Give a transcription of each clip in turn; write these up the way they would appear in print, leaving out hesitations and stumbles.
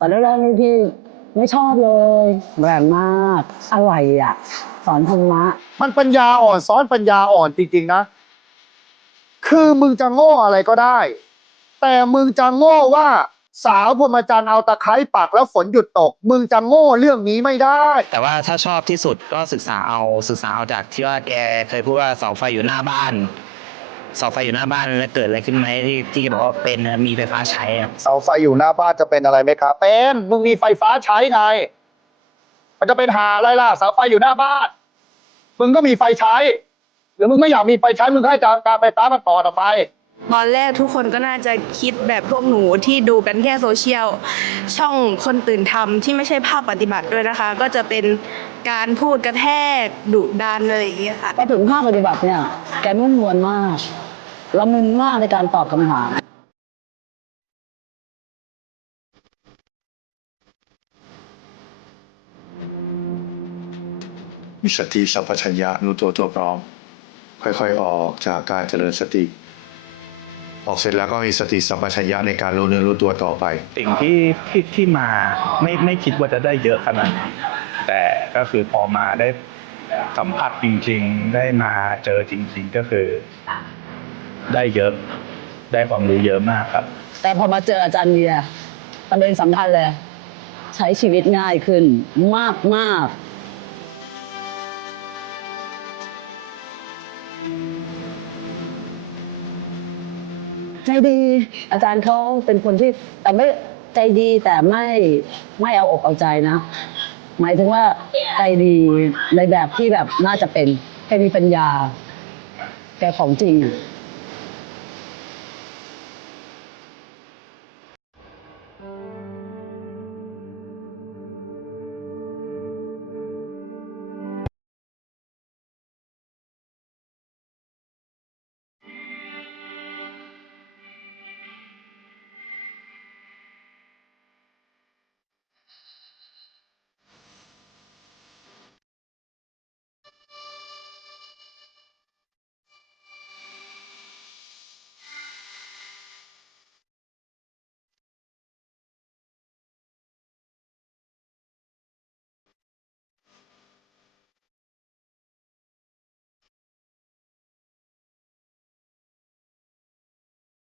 ตอนแรกๆนี่พี่ไม่ชอบเลยแรงมากอะไรอ่ะสอนธรรมะมันปัญญาอ่อนซ้อนปัญญาอ่อนจริงๆนะคือมึงจะโง่อะไรก็ได้ แต่มึงจะโง่ว่าสาวพรหมจรรย์เอาตะไคร้ปักแล้วฝนหยุดตก มึงจะโง่เรื่องนี้ไม่ได้ แต่ว่าถ้าชอบที่สุดก็ศึกษาเอาจากที่ว่าแกเคยพูดว่าเสาไฟอยู่หน้าบ้านเสาไฟอยู่หน้าบ้านแล้วเกิดอะไรขึ้นไหมที่แกบอกว่าเป็นมีไฟฟ้าใช้ครับ เสาไฟอยู่หน้าบ้านจะเป็นอะไรไหมครับเป็นมึงมีไฟฟ้าใช้ไงมันจะเป็นหาอะไรล่ะเสาไฟอยู่หน้าบ้านมึงก็มีไฟใช้ หรือมึงไม่อยากมีไฟใช้มึงก็ให้การไฟฟ้ามันต่อออกไป ตอนแรกทุกคนก็น่าจะคิดแบบพวกหนูที่ดูกันแค่โซเชียลช่องคนตื่นทำที่ไม่ใช่ภาคปฏิบัติด้วยนะคะ ก็จะเป็นการพูดกระแทกดุดันอะไรอย่างเงี้ยค่ะ พอถึงภาคปฏิบัติเนี่ยแกนุ่มนวลมากละมุนมากในการตอบคำถาม มีสติสัมปชัญญะรู้ตัวพร้อมค่อยๆออกจากการเจริญสติ ออกเสร็จแล้วก็มีสติสัมปชัญญะในการรู้เนื้อรู้ตัวต่อไป สิ่งที่มาไม่คิดว่าจะได้เยอะขนาดนี้แต่ก็คือพอมาได้สัมผัสจริงๆได้มาเจอจริงๆก็คือได้เยอะได้ความรู้เยอะมากครับ แต่พอมาเจออาจารย์เบียร์ประเด็นสำคัญเลย ใช้ชีวิตง่ายขึ้นมากใจดีอาจารย์เขาเป็นคนที่แต่ไม่ใจดีแต่ไม่เอาอกเอาใจนะ หมายถึงว่าใจดีในแบบที่แบบน่าจะเป็นแกมีปัญญาแกของจริง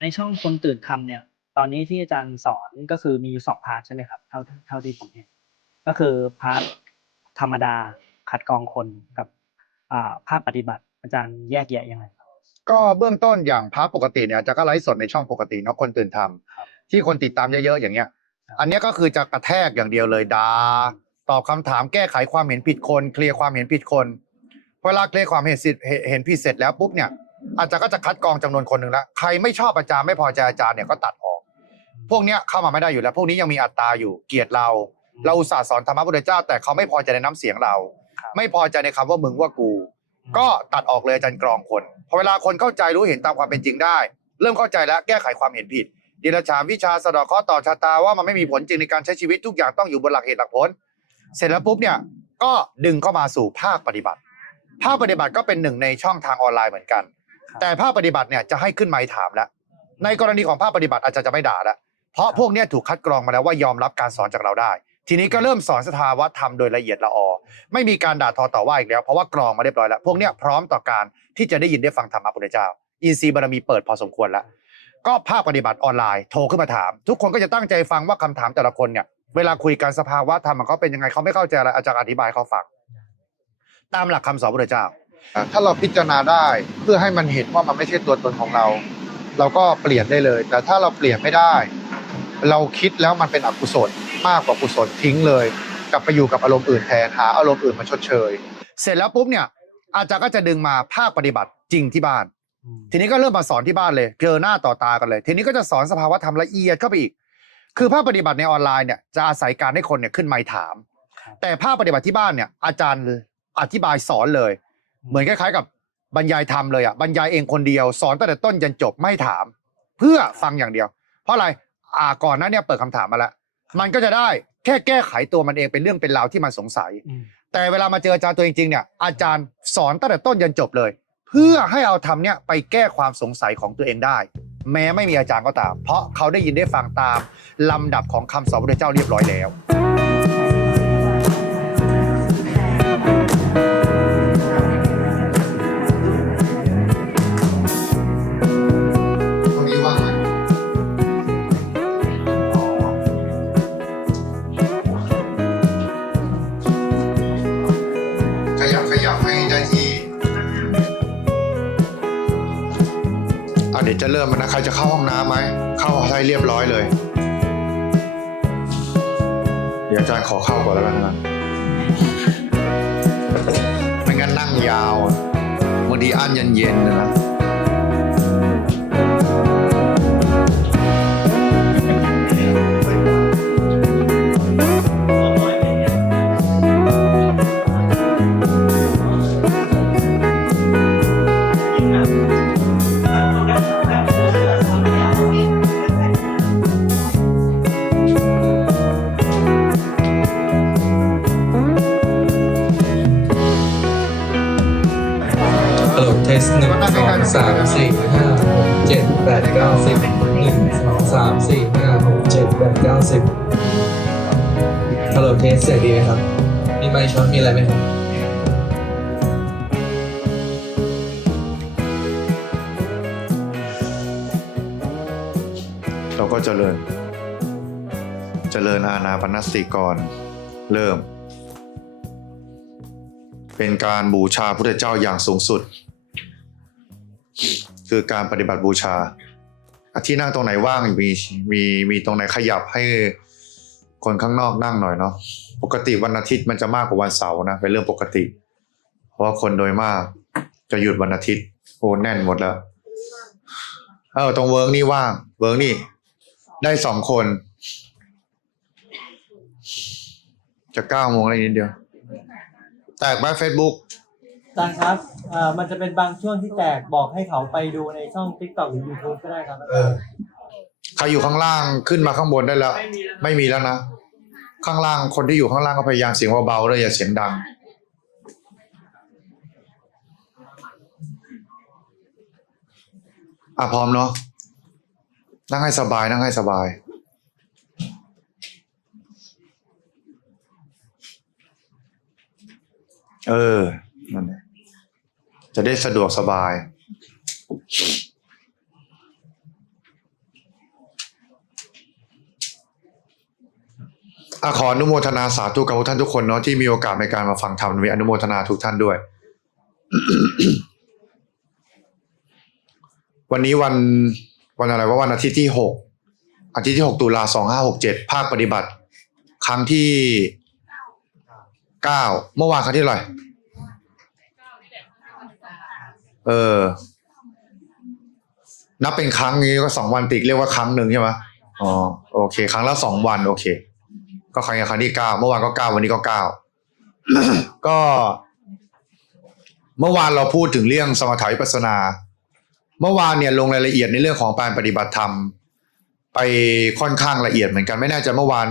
ในช่องคนตื่นทำเนี่ยตอนนี้ที่อาจารย์สอนก็คือมีอยู่2 พาร์ทใช่ไหมครับเท่าที่ผมเห็นก็คือพาร์ทธรรมดาคัดกรองคนกับภาคปฏิบัติอาจารย์แยกแยะยังไงครับก็เบื้องต้นอย่างพาร์ทปกติเนี่ยจะก็ไลฟ์สดในช่องปกติเนาะคนตื่นทำที่คนติดตามเยอะๆอย่างเงี้ย อันเนี้ยก็คือจะกระแทกอย่างเดียวเลยด่าตอบคำถามแก้ไขความเห็นผิดคนเคลียร์ความเห็นผิดคนเวลาเคลียร์ความเห็นผิดเสร็จแล้วปุ๊บเนี่ยอาจารย์ก็จะคัดกรองจำนวนคนหนึ่งแล้วใครไม่ชอบอาจารย์ไม่พอใจอาจารย์เนี่ยก็ตัดออก พวกเนี้ยเข้ามาไม่ได้อยู่แล้วพวกนี้ยังมีอัตตาอยู่เกลียดเราอุตส่าห์สอนธรรมะพุทธเจ้าแต่เขาไม่พอใจในน้ำเสียงเรา ไม่พอใจในคำว่ามึงว่ากู ก็ตัดออกเลยอาจารย์กรองคนพอเวลาคนเข้าใจรู้เห็นตามความเป็นจริงได้ เริ่มเข้าใจแล้วแก้ไขความเห็นผิดเดรัจฉานวิชาสะเดาะเคราะห์ต่อชะตาว่ามันไม่มีผลจริงในการใช้ชีวิตทุกอย่างต้องอยู่บนหลักเหตุหลักผลเสร็จแล้วปุ๊บเนี่ยก็ดึงเข้ามาสู่ภาคปฏิบัติภาคปฏิบัติก็เป็นหนึ่งในช่องทางออนไลน์เหมือนกัน แต่ภาคปฏิบัติเนี่ยจะให้ขึ้นไมค์ถามแล้วในกรณีของภาคปฏิบัติอาจารย์จะไม่ด่าแล้วเพราะพวกเนี้ยถูกคัดกรองมาแล้วว่ายอมรับการสอนจากเราได้ ทีนี้ก็เริ่มสอนสภาวะธรรมโดยละเอียดละออไม่มีการด่าทอต่อว่าอีกแล้วเพราะว่ากรองมาเรียบร้อยแล้วพวกเนี้ยพร้อมต่อการที่จะได้ยินได้ฟังธรรมะพุทธเจ้าอินทรีย์บารมีเปิดพอสมควรแล้วก็ภาคปฏิบัติออนไลน์โทรขึ้นมาถามทุกคนก็จะตั้งใจฟังว่าคำถามแต่ละคนเนี่ยเวลาคุยกันสภาวะธรรมมันเขาเป็นยังไงเขาไม่เข้าใจอะไรอาจารย์อธิบายเขาฟังตามหลักคำสอนพุทธเจ้าถ้าเราพิจารณาได้เพื่อให้มันเห็นว่ามันไม่ใช่ตัวตนของเราเราก็เปลี่ยนได้เลยแต่ถ้าเราเปลี่ยนไม่ได้เราคิดแล้วมันเป็นอกุศลมากกว่ากุศลทิ้งเลยกลับไปอยู่กับอารมณ์อื่นแทนหาอารมณ์อื่นมาชดเชยเสร็จแล้วปุ๊บเนี่ยอาจารย์ก็จะดึงมาภาคปฏิบัติจริงที่บ้านทีนี้ก็เริ่มมาสอนที่บ้านเลยเจอหน้าต่อตากันเลยทีนี้ก็จะสอนสภาวะธรรมละเอียดเข้าไปอีกคือภาคปฏิบัติในออนไลน์เนี่ยจะอาศัยการให้คนเนี่ยขึ้นไมค์ถามแต่ภาคปฏิบัติที่บ้านเนี่ยอาจารย์อธิบายสอนเลยเหมือนคล้ายๆกับบรรยายธรรมเลยอ่ะบรรยายเองคนเดียวสอนตั้งแต่ต้นจนจบไม่ถามเพื่อฟังอย่างเดียวเพราะอะไรก่อนหน้าเนี่ยเปิดคำถามมาแล้วมันก็จะได้แค่แก้ไขตัวมันเองเป็นเรื่องเป็นราวที่มันสงสัยแต่เวลามาเจออาจารย์ตัวจริงๆเนี่ยอาจารย์สอนตั้งแต่ต้นจนจบเลยเพื่อให้เอาธรรมเนี่ยไปแก้ความสงสัยของตัวเองได้ แม้ไม่มีอาจารย์ก็ตาม เพราะเขาได้ยินได้ฟังตามลำดับของคำสอนพระพุทธเจ้าเรียบร้อยแล้วตรงนี้ว่างไหมขยับให้ได้ที่เดี๋ยวจะเริ่มนะใครจะเข้าห้องน้ำไหมเข้าให้เรียบร้อยเลยเดี๋ยวอาจารย์ขอเข้าก่อนแล้วกันนะไม่งั้นนั่งยาวบางทีอั้นเย็นๆนะเทส1 2 3 4 5 6 7 8 9 10 1 2 3 4 5 6 7 8 9 10ฮัลโหลเทสเสียงดีไหมครับมีไมค์ช็อตมีอะไรไหมครับ เราก็เจริญอานาปานสติก่อนเริ่ม เป็นการบูชาพระพุทธเจ้าอย่างสูงสุด คือการปฏิบัติบูชาที่นั่งตรงไหนว่างมีตรงไหนขยับให้คนข้างนอกนั่งหน่อยเนาะปกติวันอาทิตย์มันจะมากกว่าวันเสาร์นะเป็นเรื่องปกติ เพราะว่าคนโดยมากจะหยุดวันอาทิตย์โอ้แน่นหมดแล้วตรงเวิร์กนี่ว่างเวิร์กนี่ได้2 คนจะ9 โมงอะไรนิดเดียวแตกไหม Facebook อาจารย์ครับมันจะเป็นบางช่วงที่แตกบอกให้เขาไปดูในช่อง TikTok หรือ YouTube ก็ได้ครับใครอยู่ข้างล่างขึ้นมาข้างบนได้แล้วไม่มีแล้วนะข้างล่างคนที่อยู่ข้างล่างก็พยายามเสียงเบาๆเลยอย่าเสียงดังพร้อมเนาะนั่งให้สบายนั่งให้สบายนั่นแหละจะได้สะดวกสบายขออนุโมทนาสาธุกับท่านทุกคนเนาะที่มีโอกาสในการมาฟังธรรมมีอนุโมทนาทุกท่านด้วย วันนี้วันอะไรว่าวันอาทิตย์ที่6อาทิตย์ที่6 ตุลา 2567ภาคปฏิบัติครั้งที่9เมื่อวานครั้งที่เท่าไหร่นับเป็นครั้งนี้ก็2 วันติดเรียกว่าครั้งหนึ่งใช่ไหมโอเคครั้งละ2 วันโอเคก็ครั้งที่9เมื่อวานก็9วันนี้ก็9 ก็เมื่อวานเราพูดถึงเรื่องสมถะวิปัสสนาเมื่อวานเนี่ยลงรายละเอียดในเรื่องของการปฏิบัติธรรมไปค่อนข้างละเอียดเหมือนกันไม่แน่ใจเมื่อวาน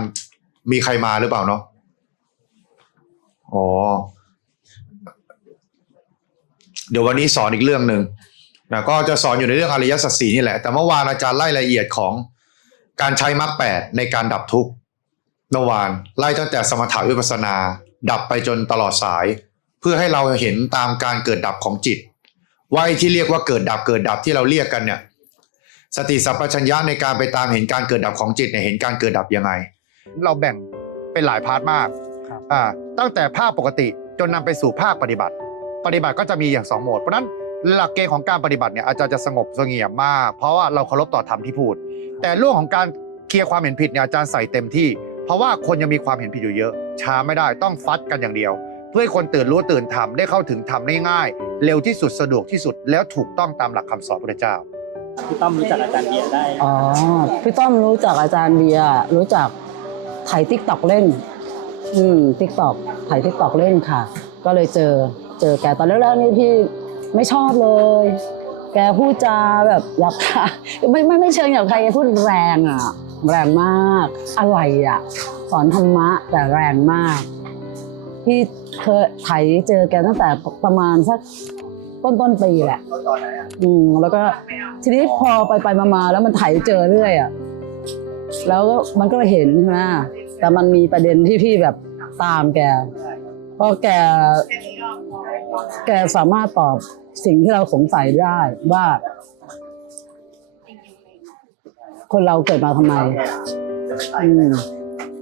มีใครมาหรือเปล่าเนาะเดี๋ยววันนี้สอนอีกเรื่องหนึ่งนะก็จะสอนอยู่ในเรื่องอริยสัจ 4นี่แหละแต่เมื่อวานอาจารย์ไล่รายละเอียดของการใช้มรรค 8ในการดับทุกข์เมื่อวานไล่ตั้งแต่สมถะวิปัสสนาดับไปจนตลอดสายเพื่อให้เราเห็นตามการเกิดดับของจิตว่าที่เรียกว่าเกิดดับที่เราเรียกกันเนี่ยสติสัมปชัญญะในการไปตามเห็นการเกิดดับของจิตเนี่ยเห็นการเกิดดับยังไงเราแบ่งเป็นหลายพาร์ทมากตั้งแต่ภาคปกติจนนำไปสู่ภาคปฏิบัติก็จะมีอย่าง2 โหมดเพราะนั้นหลักเกณฑ์ของการปฏิบัติเนี่ยอาจารย์จะสงบเสงี่ยมมากเพราะว่าเราเคารพต่อธรรมที่พูดแต่เรื่องของการเคลียร์ความเห็นผิดเนี่ยอาจารย์ใส่เต็มที่เพราะว่าคนยังมีความเห็นผิดอยู่เยอะช้าไม่ได้ต้องฟัดกันอย่างเดียวเพื่อให้คนตื่นรู้ตื่นทำได้เข้าถึงธรรมได้ง่ายเร็วที่สุดสะดวกที่สุดแล้วถูกต้องตามหลักคำสอนพระพุทธเจ้า พี่ต้อมรู้จักอาจารย์เบียร์ได้พี่ต้อมรู้จักอาจารย์เบียร์รู้จักถ่าย TikTok เล่นTikTok ถ่าย TikTok เล่นค่ะก็เลยเจอแกตอนแรกๆนี่พี่ไม่ชอบเลยแกพูดจาแบบหยาบคายไม่เชิงหยาบคายแกพูดแรงมากอะไรสอนธรรมะแต่แรงมากพี่เคยถ่ายเจอแกตั้งแต่ประมาณสัก ต้นปีแหละแล้วก็ทีนี้พอไปมาแล้วมันไถเจอเรื่อยอ่ะแล้วมันก็เห็นใช่ไหมแต่มันมีประเด็นที่พี่แบบตามแกเพราะแกสามารถตอบสิ่งที่เราสงสัยได้ว่าคนเราเกิดมาทำไม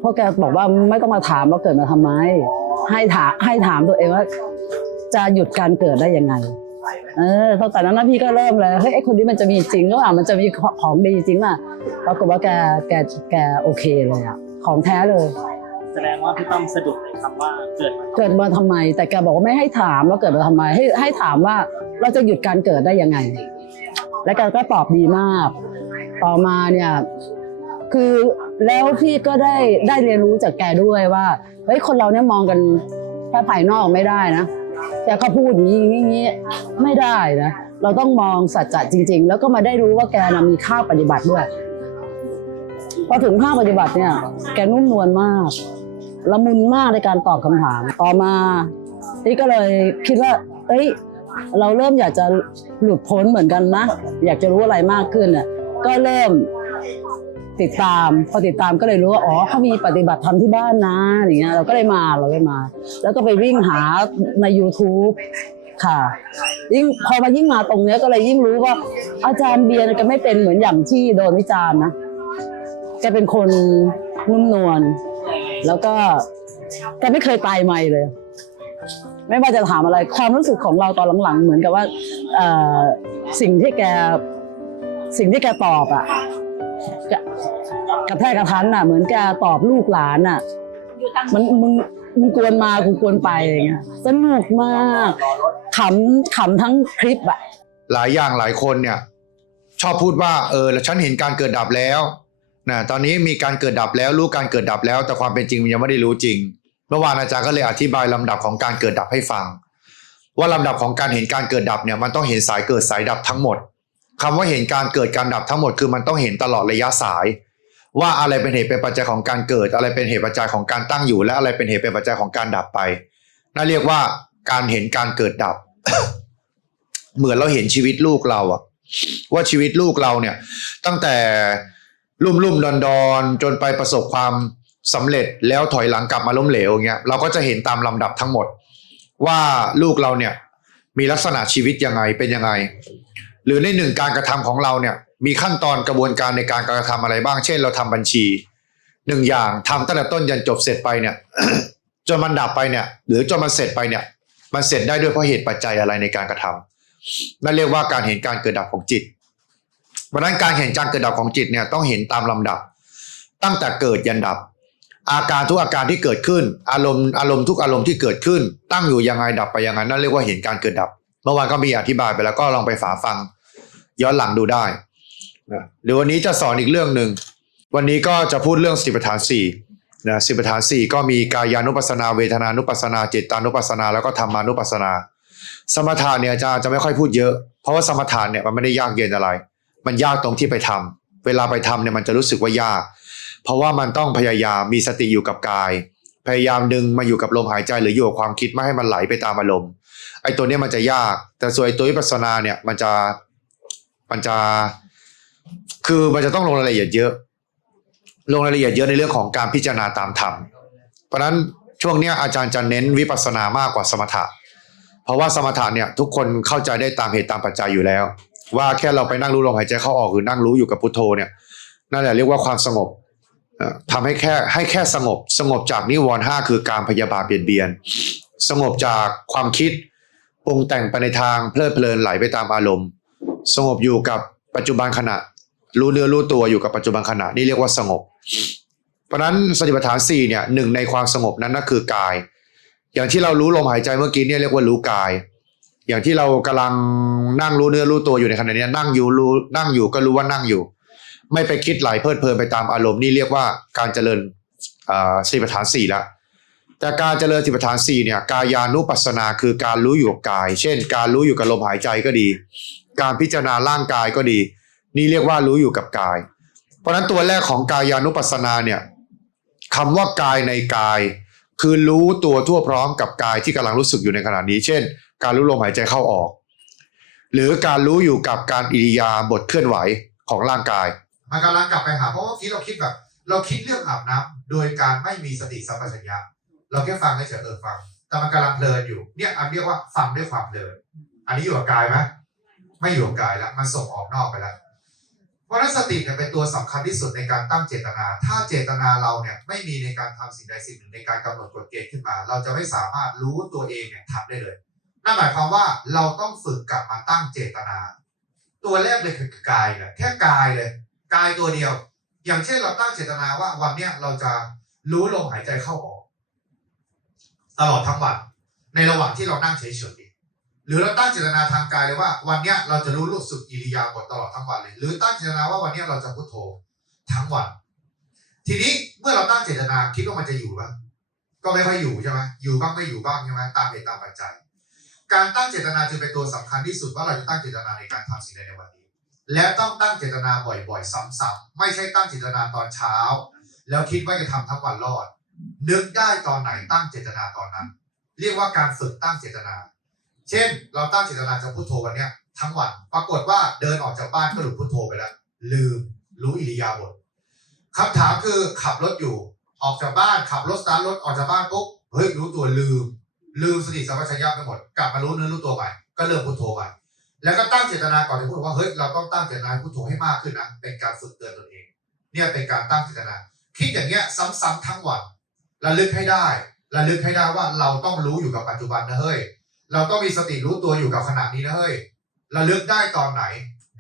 เพราะแกบอกว่าไม่ต้องมาถามว่าเกิดมาทำไมให้ถามตัวเองว่าจะหยุดการเกิดได้ยังไงตั้งแต่นั้นพี่ก็เริ่มเลยเฮ้ยไอ้คนนี้มันจะมีจริงหรือเปล่ามันจะมีของดีจริงป่ะปรากฏว่าแกโอเคเลยอ่ะของแท้เลย แสดงว่าพี่ต้อมสะดุดในคำว่าเกิดมา ทำไมแต่แกบอกว่าไม่ให้ถามว่าเกิดมาทำไมให้ถามว่าเราจะหยุดการเกิดได้ยังไงและแกก็ตอบดีมากต่อมาเนี่ยคือแล้วพี่ก็ได้เรียนรู้จากแกด้วยว่าเฮ้ยคนเราเนี่ยมองกันแค่ภายนอกไม่ได้นะแกก็พูดอย่างนี้ไม่ได้นะเราต้องมองสัจจะจริงๆแล้วก็มาได้รู้ว่าแกนะมีค่าปฏิบัติด้วยพอถึงภาคปฏิบัติเนี่ยแกนุ่มนวลมากละมุนมากในการตอบคำถามต่อมานี่ก็เลยคิดว่าเอ้ยเราเริ่มอยากจะหลุดพ้นเหมือนกันนะอยากจะรู้อะไรมากขึ้นน่ะก็เริ่มติดตามพอติดตามก็เลยรู้ว่าอ๋อเขามีปฏิบัติธรรมที่บ้านนะอย่างเงี้ยเราก็เลยมาแล้วก็ไปวิ่งหาใน YouTube ค่ะยิ่งพอมายิ่งมาตรงเนี้ยก็เลยยิ่งรู้ว่าอาจารย์เบียร์ก็ไม่เป็นเหมือนอย่างที่โดนวิจารณ์นะแกเป็นคนนุ่มนวลแล้วก็แกไม่เคยตายไม่เลยไม่ว่าจะถามอะไรความรู้สึกของเราตอนหลังๆเหมือนกับว่าสิ่งที่แกตอบอ่ะกระแทกกระทันอ่ะเหมือนแกตอบลูกหลานอ่ะมึงกวนมากูกวนไปอย่างเงี้ยสนุกมากขำทั้งคลิปอ่ะหลายอย่างหลายคนเนี่ยชอบพูดว่าแล้วฉันเห็นการเกิดดับแล้วนะตอนนี้มีการเกิดดับแล้วรู้การเกิดดับแล้วแต่ความเป็นจริงมันยังไม่ได้รู้จริงเมื่อวานอาจารย์ก็เลยอธิบายลำดับของการเกิดดับให้ฟังว่าลำดับของการเห็นการเกิดดับเนี่ยมันต้องเห็นสายเกิดสายดับทั้งหมดคำว่าเห็นการเกิดการดับทั้งหมดคือมันต้องเห็นตลอดระยะสายว่าอะไรเป็นเหตุเป็นปัจจัยของการเกิดอะไรเป็นเหตุปัจจัยของการตั้งอยู่และอะไรเป็นเหตุเป็นปัจจัยของการดับไปนั่นเรียกว่าการเห็นการเกิดดับ เหมือนเราเห็นชีวิตลูกเราอะว่าชีวิตลูกเราเนี่ยตั้งแต่ลุ่มดอนจนไปประสบความสำเร็จแล้วถอยหลังกลับมาล้มเหลวอย่างเงี้ยเราก็จะเห็นตามลำดับทั้งหมดว่าลูกเราเนี่ยมีลักษณะชีวิตยังไงเป็นยังไงหรือในหนึ่งการกระทำของเราเนี่ยมีขั้นตอนกระบวนการในการกระทำอะไรบ้างเช่นเราทำบัญชีหนึ่งอย่างทำตั้งแต่ต้นยันจบเสร็จไปเนี่ย จนมันดับไปเนี่ยหรือจนมันเสร็จไปเนี่ยมันเสร็จได้ด้วยเพราะเหตุปัจจัยอะไรในการกระทำนั่นเรียกว่าการเห็นการเกิดดับของจิตเพราะนั้นการเห็นการเกิดดับของจิตเนี่ยต้องเห็นตามลำดับตั้งแต่เกิดยันดับอาการทุกอาการที่เกิดขึ้นอารมณ์ทุกอารมณ์ที่เกิดขึ้นตั้งอยู่ยังไงดับไปยังไงนั่นเรียกว่าเห็นการเกิดดับเมื่อวานก็มีอธิบายไปแล้วก็ลองไปฟังย้อนหลังดูได้เดี๋ยววันนี้จะสอนอีกเรื่องหนึ่งวันนี้ก็จะพูดเรื่องสติปัฏฐาน4นะสติปัฏฐาน4ก็มีกายานุปัสสนาเวทนานุปัสสนาจิตตานุปัสสนาแล้วก็ธรรมานุปัสสนาสมถะเนี่ยจะไม่ค่อยพูดเยอะเพราะว่าสมถะเนี่ยมันไม่ได้ยากเย็นอะไรมันยากตรงที่ไปทำเวลาไปทำเนี่ยมันจะรู้สึกว่ายากเพราะว่ามันต้องพยายามมีสติอยู่กับกายพยายามดึงมาอยู่กับลมหายใจหรืออยู่กับความคิดไม่ให้มันไหลไปตามอารมณ์ไอ้ตัวนี้มันจะยากแต่ส่วนตัววิปัสสนาเนี่ยมันจะคือมันจะต้องลงรายละเอียดเยอะในเรื่องของการพิจารณาตามธรรมเพราะฉะนั้นช่วงนี้อาจารย์จะเน้นวิปัสสนามากกว่าสมถะเพราะว่าสมถะเนี่ยทุกคนเข้าใจได้ตามเหตุตามปัจจัยอยู่แล้วว่าแค่เราไปนั่งรู้ลมหายใจเข้าออกหรือนั่งรู้อยู่กับพุทโธเนี่ยนั่นแหละเรียกว่าความสงบทำให้แค่สงบจากนิวรณ์5คือการพยาบาทเบียดสงบจากความคิดปรุงแต่งไปในทางเพลิดเพลินไหลไปตามอารมณ์สงบอยู่กับปัจจุบันขณะรู้เนื้อรู้ตัวอยู่กับปัจจุบันขณะนี่เรียกว่าสงบเพราะฉะนั้นสติปัฏฐาน4เนี่ยหนึ่งในความสงบนั้นก็คือกายอย่างที่เรารู้ลมหายใจเมื่อกี้เนี่ยเรียกว่ารู้กายอย่างที่เรากำลังนั่งรู้เนื้อรู้ตัวอยู่ในขณะนี้นั่งอยู่ก็รู้ว่านั่งอยู่ไม่ไปคิดไหลเพลิดเพลินไปตามอารมณ์นี่เรียกว่าการเจริญสติปัฏฐาน4ละแต่การเจริญสติปัฏฐาน4เนี่ยกายานุปัสสนาคือการรู้อยู่กับกายเช่นการรู้อยู่กับลมหายใจก็ดีการพิจารณาร่างกายก็ดีนี่เรียกว่ารู้อยู่กับกายเพราะฉะนั้นตัวแรกของกายานุปัสสนาเนี่ยคำว่ากายในกายคือรู้ตัวทั่วพร้อมกับกายที่กำลังรู้สึกอยู่ในขณะนี้เช่นการรู้ลมหายใจเข้าออก หรือการรู้อยู่กับการอิริยาบถเคลื่อนไหวของร่างกาย มันกำลังกลับไปหาเพราะว่าเมื่อกี้เราคิดแบบเราคิดเรื่องอาบน้ำโดยการไม่มีสติสัมปชัญญะเราแค่ฟังเฉยฟังแต่มันกำลังเพลินอยู่เนี่ยอันเรียกว่าฟังด้วยความเพลินอันนี้อยู่กับกายไหมไม่อยู่กับกายแล้วมันส่งออกนอกไปแล้วเพราะฉะนั้นสติเนี่ยเป็นตัวสำคัญที่สุดในการตั้งเจตนาถ้าเจตนาเราเนี่ยไม่มีในการทำสิ่งใดสิ่งหนึ่งในการกำหนดกฎเกณฑ์ขึ้นมาเราจะไม่สามารถรู้ตัวเองเนี่ยทำได้เลยนั่นหมายความว่าเราต้องฝึกกลับมาตั้งเจตนาตัวแรกเลยคือกายเนี่ยแค่กายเลยกายตัวเดียวอย่างเช่นเราตั้งเจตนาว่าวันเนี้ยเราจะรู้ลมหายใจเข้าออกตลอดทั้งวันในระหว่างที่เรานั่งเฉยๆหรือเราตั้งเจตนาทางกายเลยว่าวันเนี้ยเราจะรู้สึกอิริยาบถตลอดทั้งวันเลยหรือตั้งเจตนาว่าวันเนี้ยเราจะพุทโธทั้งวันทีนี้เมื่อเราตั้งเจตนาคิดว่ามันจะอยู่บ้างก็ไม่ค่อยอยู่ใช่ไหมอยู่บ้างไม่อยู่บ้างใช่ไหมตามเหตุตามปัจจัยการตั้งเจตนาจึงเป็นตัวสำคัญที่สุดว่าเราจะตั้งเจตนาในการทำสิ่งใดในวันนี้และต้องตั้งเจตนาบ่อยๆซ้ำๆไม่ใช่ตั้งเจตนาตอนเช้าแล้วคิดว่าจะทำทั้งวันรอดนึกได้ตอนไหนตั้งเจตนาตอนนั้นเรียกว่าการฝึกตั้งเจตนาเช่นเราตั้งเจตนาจะพุทโธวันเนี้ยทั้งวันปรากฏว่าเดินออกจากบ้านก็หลุดพุทโธไปแล้วลืมรู้อิริยาบถคำถามคือขับรถอยู่ออกจากบ้านขับรถสตาร์ทรถออกจากบ้านปุ๊บเฮ้ยรู้ตัวลืมสติสัมปชัญญะไปหมดกลับมารู้เนื้อรู้ตัวใหม่ก็เริ่มพุทโธใหม่แล้วก็ตั้งเจตนาก่อนที่พูดว่าเฮ้ยเราต้องตั้งเจตนาพุทโธให้มากขึ้นนะเป็นการฝึกเตือนตนเองเนี่ยเป็นการตั้งเจตนาคิดอย่างเงี้ยซ้ำๆทั้งวันระลึกให้ได้ว่าเราต้องรู้อยู่กับปัจจุบันนะเฮ้ยเราต้องมีสติรู้ตัวอยู่กับขณะนี้นะเฮ้ยระลึกได้ตอนไหน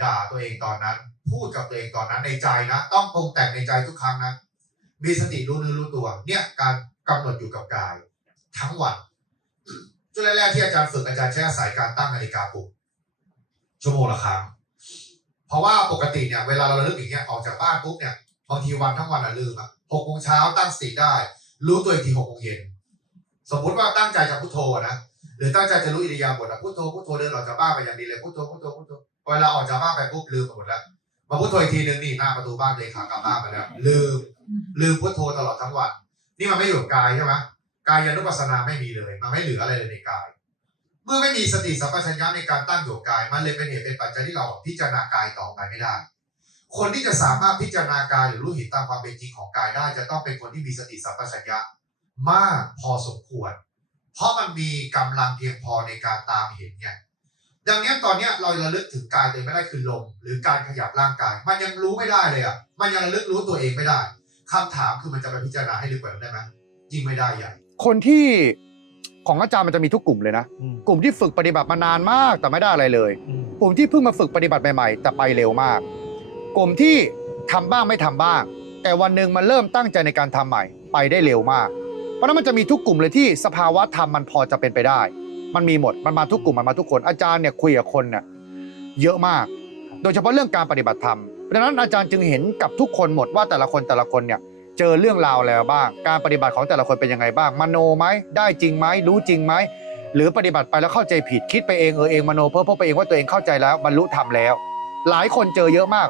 ด่าตัวเองตอนนั้นพูดกับตัวเองตอนนั้นในใจนะต้องปรุงแต่งในใจทุกครั้งนะมีสติรู้เนื้อรู้ตัวเนี่ยการกำหนดอยู่กับกายทั้งวันช่วงแรกๆที่อาจารย์ฝึกอาจารย์ใช้อาศัยการตั้งนาฬิกาปลุกชั่วโมงละครั้งเพราะว่าปกติเนี่ยเวลาเราระลึกอย่างเงี้ยออกจากบ้านปุ๊บเนี่ยบางทีวันทั้งวันลืมอ่ะ6 โมงเช้าตั้งสติได้รู้ตัวอีกที6 โมงเย็นสมมุติว่าตั้งใจจะพุทโธนะหรือตั้งใจจะรู้อิริยาบถพุทโธเดินออกจากบ้านไปอย่างดีเลยพุทโธเวลาออกจากบ้านไปปุ๊บลืมหมดแล้วมาพุทโธอีกทีนึงนี่หน้าประตูบ้านเลยขากลับบ้านไปแล้วลืมพุทโธตลอดทั้งวันนี่มันไม่อยู่กับกายใช่ไหมกายานุปัสสนาไม่มีเลยมันไม่เหลืออะไรเลยในกายเมื่อไม่มีสติสัมปชัญญะในการตั้งอยู่กายมันเลยเป็นเหตุเป็นปัจจัยที่เราพิจารณากายต่อไปไม่ได้คนที่จะสามารถพิจารณากายหรือรู้เห็นตามความเป็นจริงของกายได้จะต้องเป็นคนที่มีสติสัมปชัญญะมากพอสมควรเพราะมันมีกำลังเพียงพอในการตามเห็นไงดังนั้นตอนนี้เราระลึกถึงกายเลยไม่ได้คือลมหรือการขยับร่างกายมันยังรู้ไม่ได้เลยอ่ะมันยังระลึกรู้ตัวเองไม่ได้คำถามคือมันจะไปพิจารณาให้ลึกกว่านั้นได้ไหมยิ่งไม่ได้ใหญ่คนที่ของอาจารย์มันจะมีทุกกลุ่มเลยนะกลุ่มที่ฝึกปฏิบัติมานานมากแต่ไม่ได้อะไรเลยกลุ่มที่เพิ่งมาฝึกปฏิบัติใหม่ๆแต่ไปเร็วมากกลุ่มที่ทำบ้างไม่ทำบ้างแต่วันหนึ่งมันเริ่มตั้งใจในการทำใหม่ไปได้เร็วมากเพราะนั้นมันจะมีทุกกลุ่มเลยที่สภาวะธรรมมันพอจะเป็นไปได้มันมีหมดมันมาทุกกลุ่มมันมาทุกคนอาจารย์เนี่ยคุยกับคนเนี่ยเยอะมากโดยเฉพาะเรื่องการปฏิบัติธรรมดังนั้นอาจารย์จึงเห็นกับทุกคนหมดว่าแต่ละคนเนี่ยเจอเรื่องราวแล้วบ้างการปฏิบัติของแต่ละคนเป็นยังไงบ้างมโนไหมได้จริงไหมรู้จริงไหมหรือปฏิบัติไปแล้วเข้าใจผิดคิดไปเองเองมโนเพ้อไปเองว่าตัวเองเข้าใจแล้วบรรลุธรรมแล้วหลายคนเจอเยอะมาก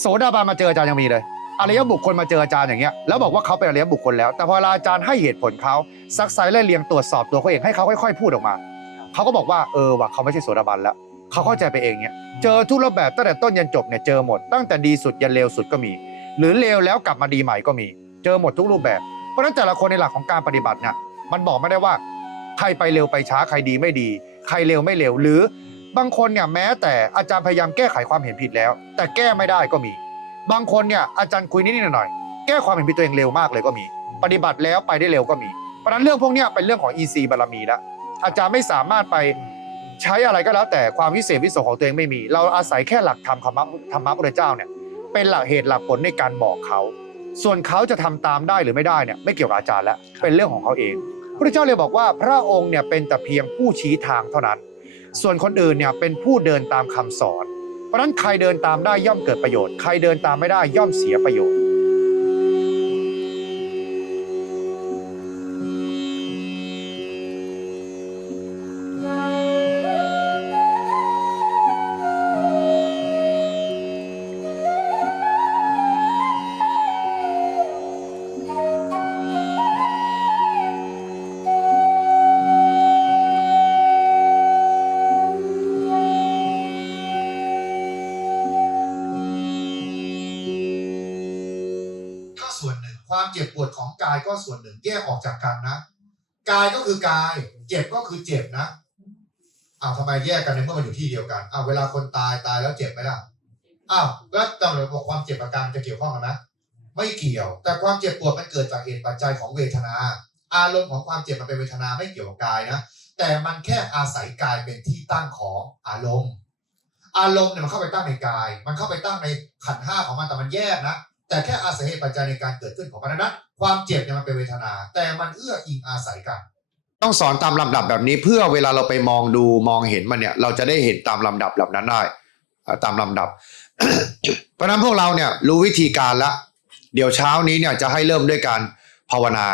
โสดาบันมาเจออาจารย์ยังมีเลยอริยบุคคลมาเจออาจารย์อย่างเงี้ยแล้วบอกว่าเขาเป็นอริยบุคคลแล้วแต่พออาจารย์ให้เหตุผลเขาซักไซไล่เรียงตรวจสอบตัวเขาเองให้เขาค่อยๆพูดออกมาเขาก็บอกว่าว่ะเขาไม่ใช่โสดาบันแล้วเขาเข้าใจไปเองเนี่ยเจอทุกรูปแบบตั้งแต่ต้นยันจบเนี่ยเจอหมดตั้งแต่ดีสุดยันเลวสุดก็มีหรือเลวแล้วกลับมาดีใหม่ก็มีเจอหมดทุกรูปแบบเพราะฉะนั้นแต่ละคนในหลักของการปฏิบัติเนี่ยมันบอกไม่ได้ว่าใครไปเร็วไปช้าใครดีไม่ดีใครเร็วไม่เร็วหรือบางคนเนี่ยแม้แต่อาจารย์พยายามแก้ไขความเห็นผิดแล้วแต่แก้ไม่ได้ก็มีบางคนเนี่ยอาจารย์คุยนิดๆหน่อยๆแก้ความเห็นผิดตัวเองเร็วมากเลยก็มีปฏิบัติแล้วไปได้เร็วก็มีเพราะฉะนั้นเรื่องพวกนี้เป็นเรื่องของ EC บารมีแล้วอาจารย์ไม่สามารถไปใช้อะไรก็แล้วแต่ความวิเศษวิโสของตัวเองไม่มีเราอาศัยแค่หลักธรรมธรรมะพระเจ้าเนี่ยเป็นหลักเหตุหลักผลในการบอกเขาส่วนเขาจะทำตามได้หรือไม่ได้เนี่ยไม่เกี่ยวกับอาจารย์แล้วเป็นเรื่องของเขาเองพระเจ้าเลยบอกว่าพระองค์เนี่ยเป็นแต่เพียงผู้ชี้ทางเท่านั้นส่วนคนอื่นเนี่ยเป็นผู้เดินตามคำสอนเพราะฉะนั้นใครเดินตามได้ย่อมเกิดประโยชน์ใครเดินตามไม่ได้ย่อมเสียประโยชน์ ก็ส่วนหนึ่งแยกออกจากกันนะกายก็คือกายเจ็บก็คือเจ็บนะทำไมแยกกันในเมื่อมันอยู่ที่เดียวกันเวลาคนตายแล้วเจ็บไหมล่ะแล้วตอนเราบอกความเจ็บอาการจะเกี่ยวข้องกันไหมไม่เกี่ยวแต่ความเจ็บปวดมันเกิดจากเหตุปัจจัยของเวทนาอารมณ์ของความเจ็บมันเป็นเวทนาไม่เกี่ยวกับกายนะแต่มันแค่อาศัยกายเป็นที่ตั้งของอารมณ์เนี่ยมันเข้าไปตั้งในกายมันเข้าไปตั้งในขันธ์ห้าของมันแต่มันแยกนะแต่แค่อาศัยเหตุปัจจัยในการเกิดขึ้นของมันนั้นความเจ็บเนี่ยมันเป็นเวทนาแต่มันเอื้ออิงอาศัยกันต้องสอนตามลำดับแบบนี้เพื่อเวลาเราไปมองดูมองเห็นมันเนี่ยเราจะได้เห็นตามลำดับแบบนั้นได้ตามลำดับ เพราะฉะนั้นพวกเราเนี่ยรู้วิธีการแล้วเดี๋ยวเช้านี้เนี่ยจะให้เริ่มด้วยการภาวนา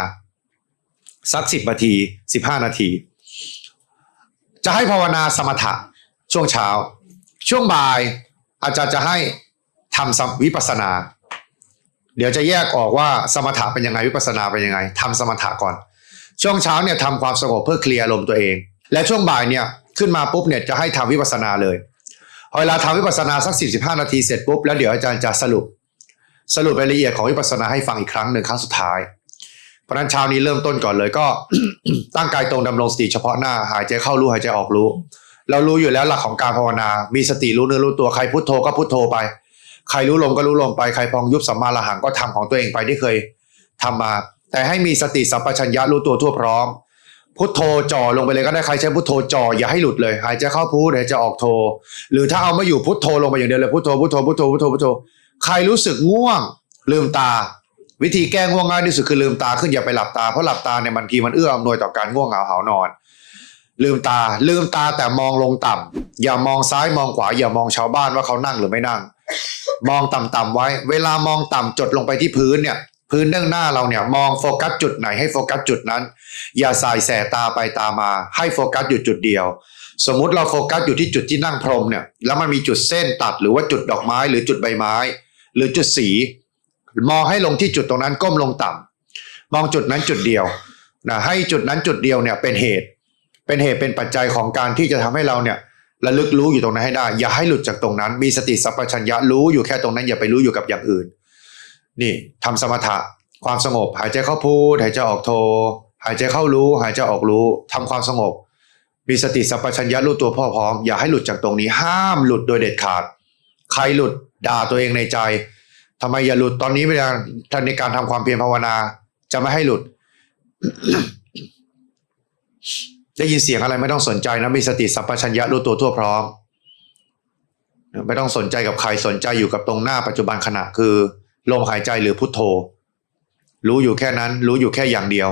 สัก10 นาที15 นาทีจะให้ภาวนาสมถะช่วงเช้าช่วงบ่ายอาจารย์จะให้ทำวิปัสสนาเดี๋ยวจะแยกออกว่าสมถะเป็นยังไงวิปัสสนาเป็นยังไงทำสมถะก่อนช่วงเช้าเนี่ยทำความสงบเพื่อเคลียร์อารมณ์ตัวเองและช่วงบ่ายเนี่ยขึ้นมาปุ๊บเนี่ยจะให้ทำวิปัสสนาเลยเวลาทำวิปัสสนาสัก15 นาทีเสร็จปุ๊บแล้วเดี๋ยวอาจารย์จะสรุปรายละเอียดของวิปัสสนาให้ฟังอีกครั้งหนึ่งครั้งสุดท้ายเพราะนั้นเช้านี้เริ่มต้นก่อนเลยก็ ตั้งกายตรงดำรงสติเฉพาะหน้าหายใจเข้ารู้หายใจออกรู้เรารู้อยู่แล้วหลักของการภาวนามีสติรู้เนื้อรู้ตัวใครพุทโธก็พุทโธไปใครรู้ลมก็รู้ลมไปใครพองยุบสัมมาระหังก็ทำของตัวเองไปที่เคยทำมาแต่ให้มีสติสัมปชัญญะรู้ตัวทั่วพร้อมพุทโธจ่อลงไปเลยก็ได้ใครใช้พุทโธจ่ออย่าให้หลุดเลยหายใจเข้าพุทหายใจออกโธหรือถ้าเอาไม่อยู่พุทโธลงไปอย่างเดียวเลยพุทโธพุทโธพุทโธพุทโธพุทโธใครรู้สึกง่วงลืมตาวิธีแก้ง่วงง่ายที่สุดคือลืมตาขึ้นอย่าไปหลับตาเพราะหลับตาเนี่ยบางทีมันเอื้ออำนวยต่อการง่วงเหงาหานอนลืมตาแต่มองลงต่ำอย่ามองซ้ายมองขวาอย่ามองชาวบ้านว่าเขานั่งหรือไม่นั่งมองต่ำๆไว้เวลามองต่ำจดลงไปที่พื้นเนี่ยพื้นเบื้องหน้าเราเนี่ยมองโฟกัสจุดไหนให้โฟกัสจุดนั้นอย่าสายแสตาไปตามาให้โฟกัสอยู่จุดเดียวสมมุติเราโฟกัสอยู่ที่จุดที่นั่งพรมเนี่ยแล้วมันมีจุดเส้นตัดหรือว่าจุดดอกไม้หรือจุดใบไม้หรือจุดสีมองให้ลงที่จุดตรงนั้นก้มลงต่ำมองจุดนั้นจุดเดียวนะให้จุดนั้นจุดเดียวเนี่ยเป็นเหตุเป็นปัจจัยของการที่จะทำให้เราเนี่ยระลึกรู้อยู่ตรงนั้นให้ได้อย่าให้หลุดจากตรงนั้นมีสติสัมปชัญญะรู้อยู่แค่ตรงนั้นอย่าไปรู้อยู่กับอย่างอื่นนี่ทำสมถะความสงบหายใจเข้าพุทหายใจออกโธหายใจเข้ารู้หายใจออกรู้ทำความสงบมีสติสัมปชัญญะรู้ตัวพ่อพร้อมอย่าให้หลุดจากตรงนี้ห้ามหลุดโดยเด็ดขาดใครหลุดด่าตัวเองในใจทำไมอย่าหลุดตอนนี้ไม่ได้ในการทำความเพียรภาวนาจะไม่ให้หลุด ได้ยินเสียงอะไรไม่ต้องสนใจนะมีสติสัมปชัญญะรู้ตัวทั่วพร้อมไม่ต้องสนใจกับใครสนใจอยู่กับตรงหน้าปัจจุบันขณะคือลมหายใจหรือพุทโธรู้อยู่แค่นั้นรู้อยู่แค่อย่างเดียว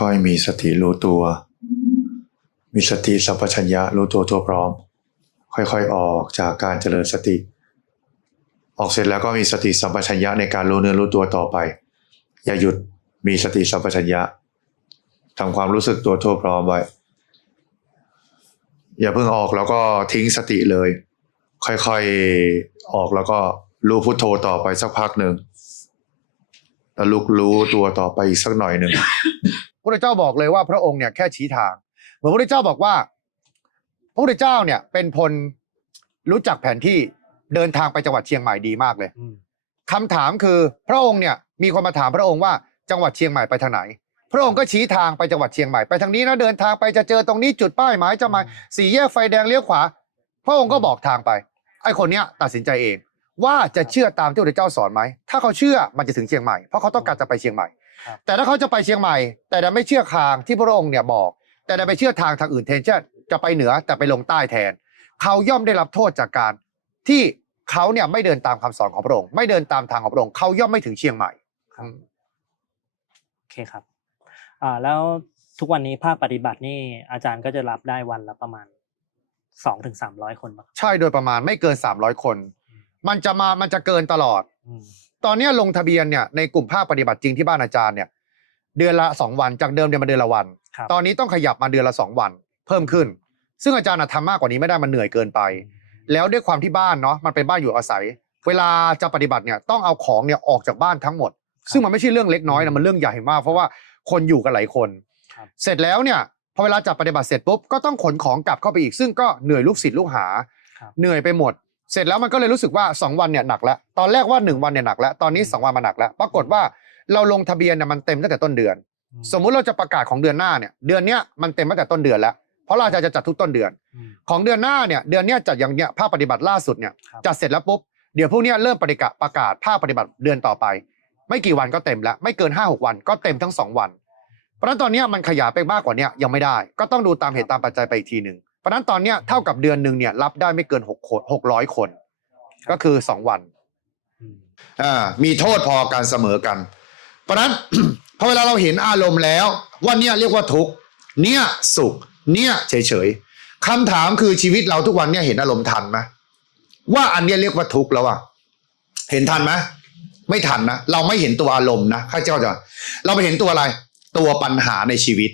ค่อยๆมีสติรู้ตัว มีสติสัมปชัญญะรู้ตัวทั่วพร้อม ค่อยๆออกจากการเจริญสติ ออกเสร็จแล้วก็มีสติสัมปชัญญะในการรู้เนื้อรู้ตัวต่อไป อย่าหยุดมีสติสัมปชัญญะทำความรู้สึกตัวทั่วพร้อมไว้ อย่าเพิ่งออกแล้วก็ทิ้งสติเลย ค่อยๆออกแล้วก็รู้พุทโธต่อไปสักพักหนึ่งแล้วลุกรู้ตัวต่อไปอีกสักหน่อยหนึ่ง พระพุทธเจ้าบอกเลยว่าพระองค์เนี่ยแค่ชี้ทางเหมือนพระพุทธเจ้าบอกว่าพระพุทธเจ้าเนี่ยเป็นคนรู้จักแผนที่เดินทางไปจังหวัดเชียงใหม่ดีมากเลยคำถามคือพระองค์เนี่ยมีคนมาถามพระองค์ว่าจังหวัดเชียงใหม่ไปทางไหนพระองค์ก็ชี้ทางไปจังหวัดเชียงใหม่ไปทางนี้นะเดินทางไปจะเจอตรงนี้จุดป้ายหมายจะมาสี่แยกไฟแดงเลี้ยวขวาพระองค์ก็บอกทางไปไอ้คนเนี้ยตัดสินใจเองว่าจะเชื่อตามที่พระพุทธเจ้าสอนไหมถ้าเขาเชื่อมันจะถึงเชียงใหม่เพราะเขาต้องการจะไปเชียงใหม่แต่ถ้าเขาจะไปเชียงใหม่แต่ดันไม่เชื่อทางที่พระองค์เนี่ยบอกแต่ดันไปเชื่อทางอื่นแทนเช่นจะไปเหนือแต่ไปลงใต้แทนเขาย่อมได้รับโทษจากการที่เขาเนี่ยไม่เดินตามคำสอนของพระองค์ไม่เดินตามทางของพระองค์เขาย่อมไม่ถึงเชียงใหม่โอเคครับแล้วทุกวันนี้ภาคปฏิบัตินี่อาจารย์ก็จะรับได้วันละประมาณ200-300 คนป่ะใช่โดยประมาณไม่เกิน300คนมันจะเกินตลอดตอนนี้ลงทะเบียนเนี่ยในกลุ่มภาคปฏิบัติจริงที่บ้านอาจารย์เนี่ยเดือนละ2วันจากเดิมเดือนมาเดือนละวันตอนนี้ต้องขยับมาเดือนละ2วันเพิ่มขึ้นซึ่งอาจารย์ทำมากกว่านี้ไม่ได้มันเหนื่อยเกินไปแล้วด้วยความที่บ้านเนาะมันเป็นบ้านอยู่อาศัยเวลาจะปฏิบัติเนี่ยต้องเอาของเนี่ยออกจากบ้านทั้งหมดซึ่งมันไม่ใช่เรื่องเล็กน้อยนะมันเรื่องใหญ่มากเพราะว่าคนอยู่กันหลายคนเสร็จแล้วเนี่ยพอเวลาจัดปฏิบัติเสร็จปุ๊บก็ต้องขนของกลับเข้าไปอีกซึ่งก็เหนื่อยลูกศิษย์ลูกหาเหนื่อยไปหมดเสร็จแล้วมันก็เลยรู้สึกว่า2วันเนี่ยหนักแล้วตอนแรกว่า1วันเนี่ยหนักแล้วตอนนี้2วันมาหนักแล้วปรากฏว่าเราลงทะเบียนเนี่ยมันเต็มตั้งแต่ต้นเดือนสมมุติเราจะประกาศของเดือนหน้าเนี่ยเดือนเนี้ยมันเต็มตั้งแต่ต้นเดือนแล้วเพราะเราจะจัดทุกต้นเดือนของเดือนหน้าเนี่ยเดือนเนี้ยจัดอย่างเนี้ยภาคปฏิบัติล่าสุดเนี่ยจัดเสร็จแล้วปุ๊บเดี๋ยวพวกเนี้ยเริ่มประกาศภาคปฏิบัติเดือนต่อไปไม่กี่วันก็เต็มแล้วไม่เกิน 5-6 วันก็เต็มทั้ง2วันเพราะฉะนั้นตอนนี้มันขยายไปมากกว่านี้ยังไม่ได้ก็ต้องดูตามเหตุตามปัจจัยไปอีกทีนึงเพราะฉะนั้นตอนนี้เท่ากับเดือนนึงเนี่ยรับได้ไม่เกิน600 คนก็คือ2วันมีโทษพอกันเสมอกันเพราะนั้น พอเวลาเราเห็นอารมณ์แล้วว่าเนี่ยเรียกว่าทุกข์เนี่ยสุขเนี่ยเฉยๆคำถามคือชีวิตเราทุกวันเนี่ยเห็นอารมณ์ทันไหมว่าอันเนี้ยเรียกว่าทุกข์แล้วอะเห็นทันไหมไม่ทันนะเราไม่เห็นตัวอารมณ์นะข้าเจ้าจะเราไปเห็นตัวอะไรตัวปัญหาในชีวิต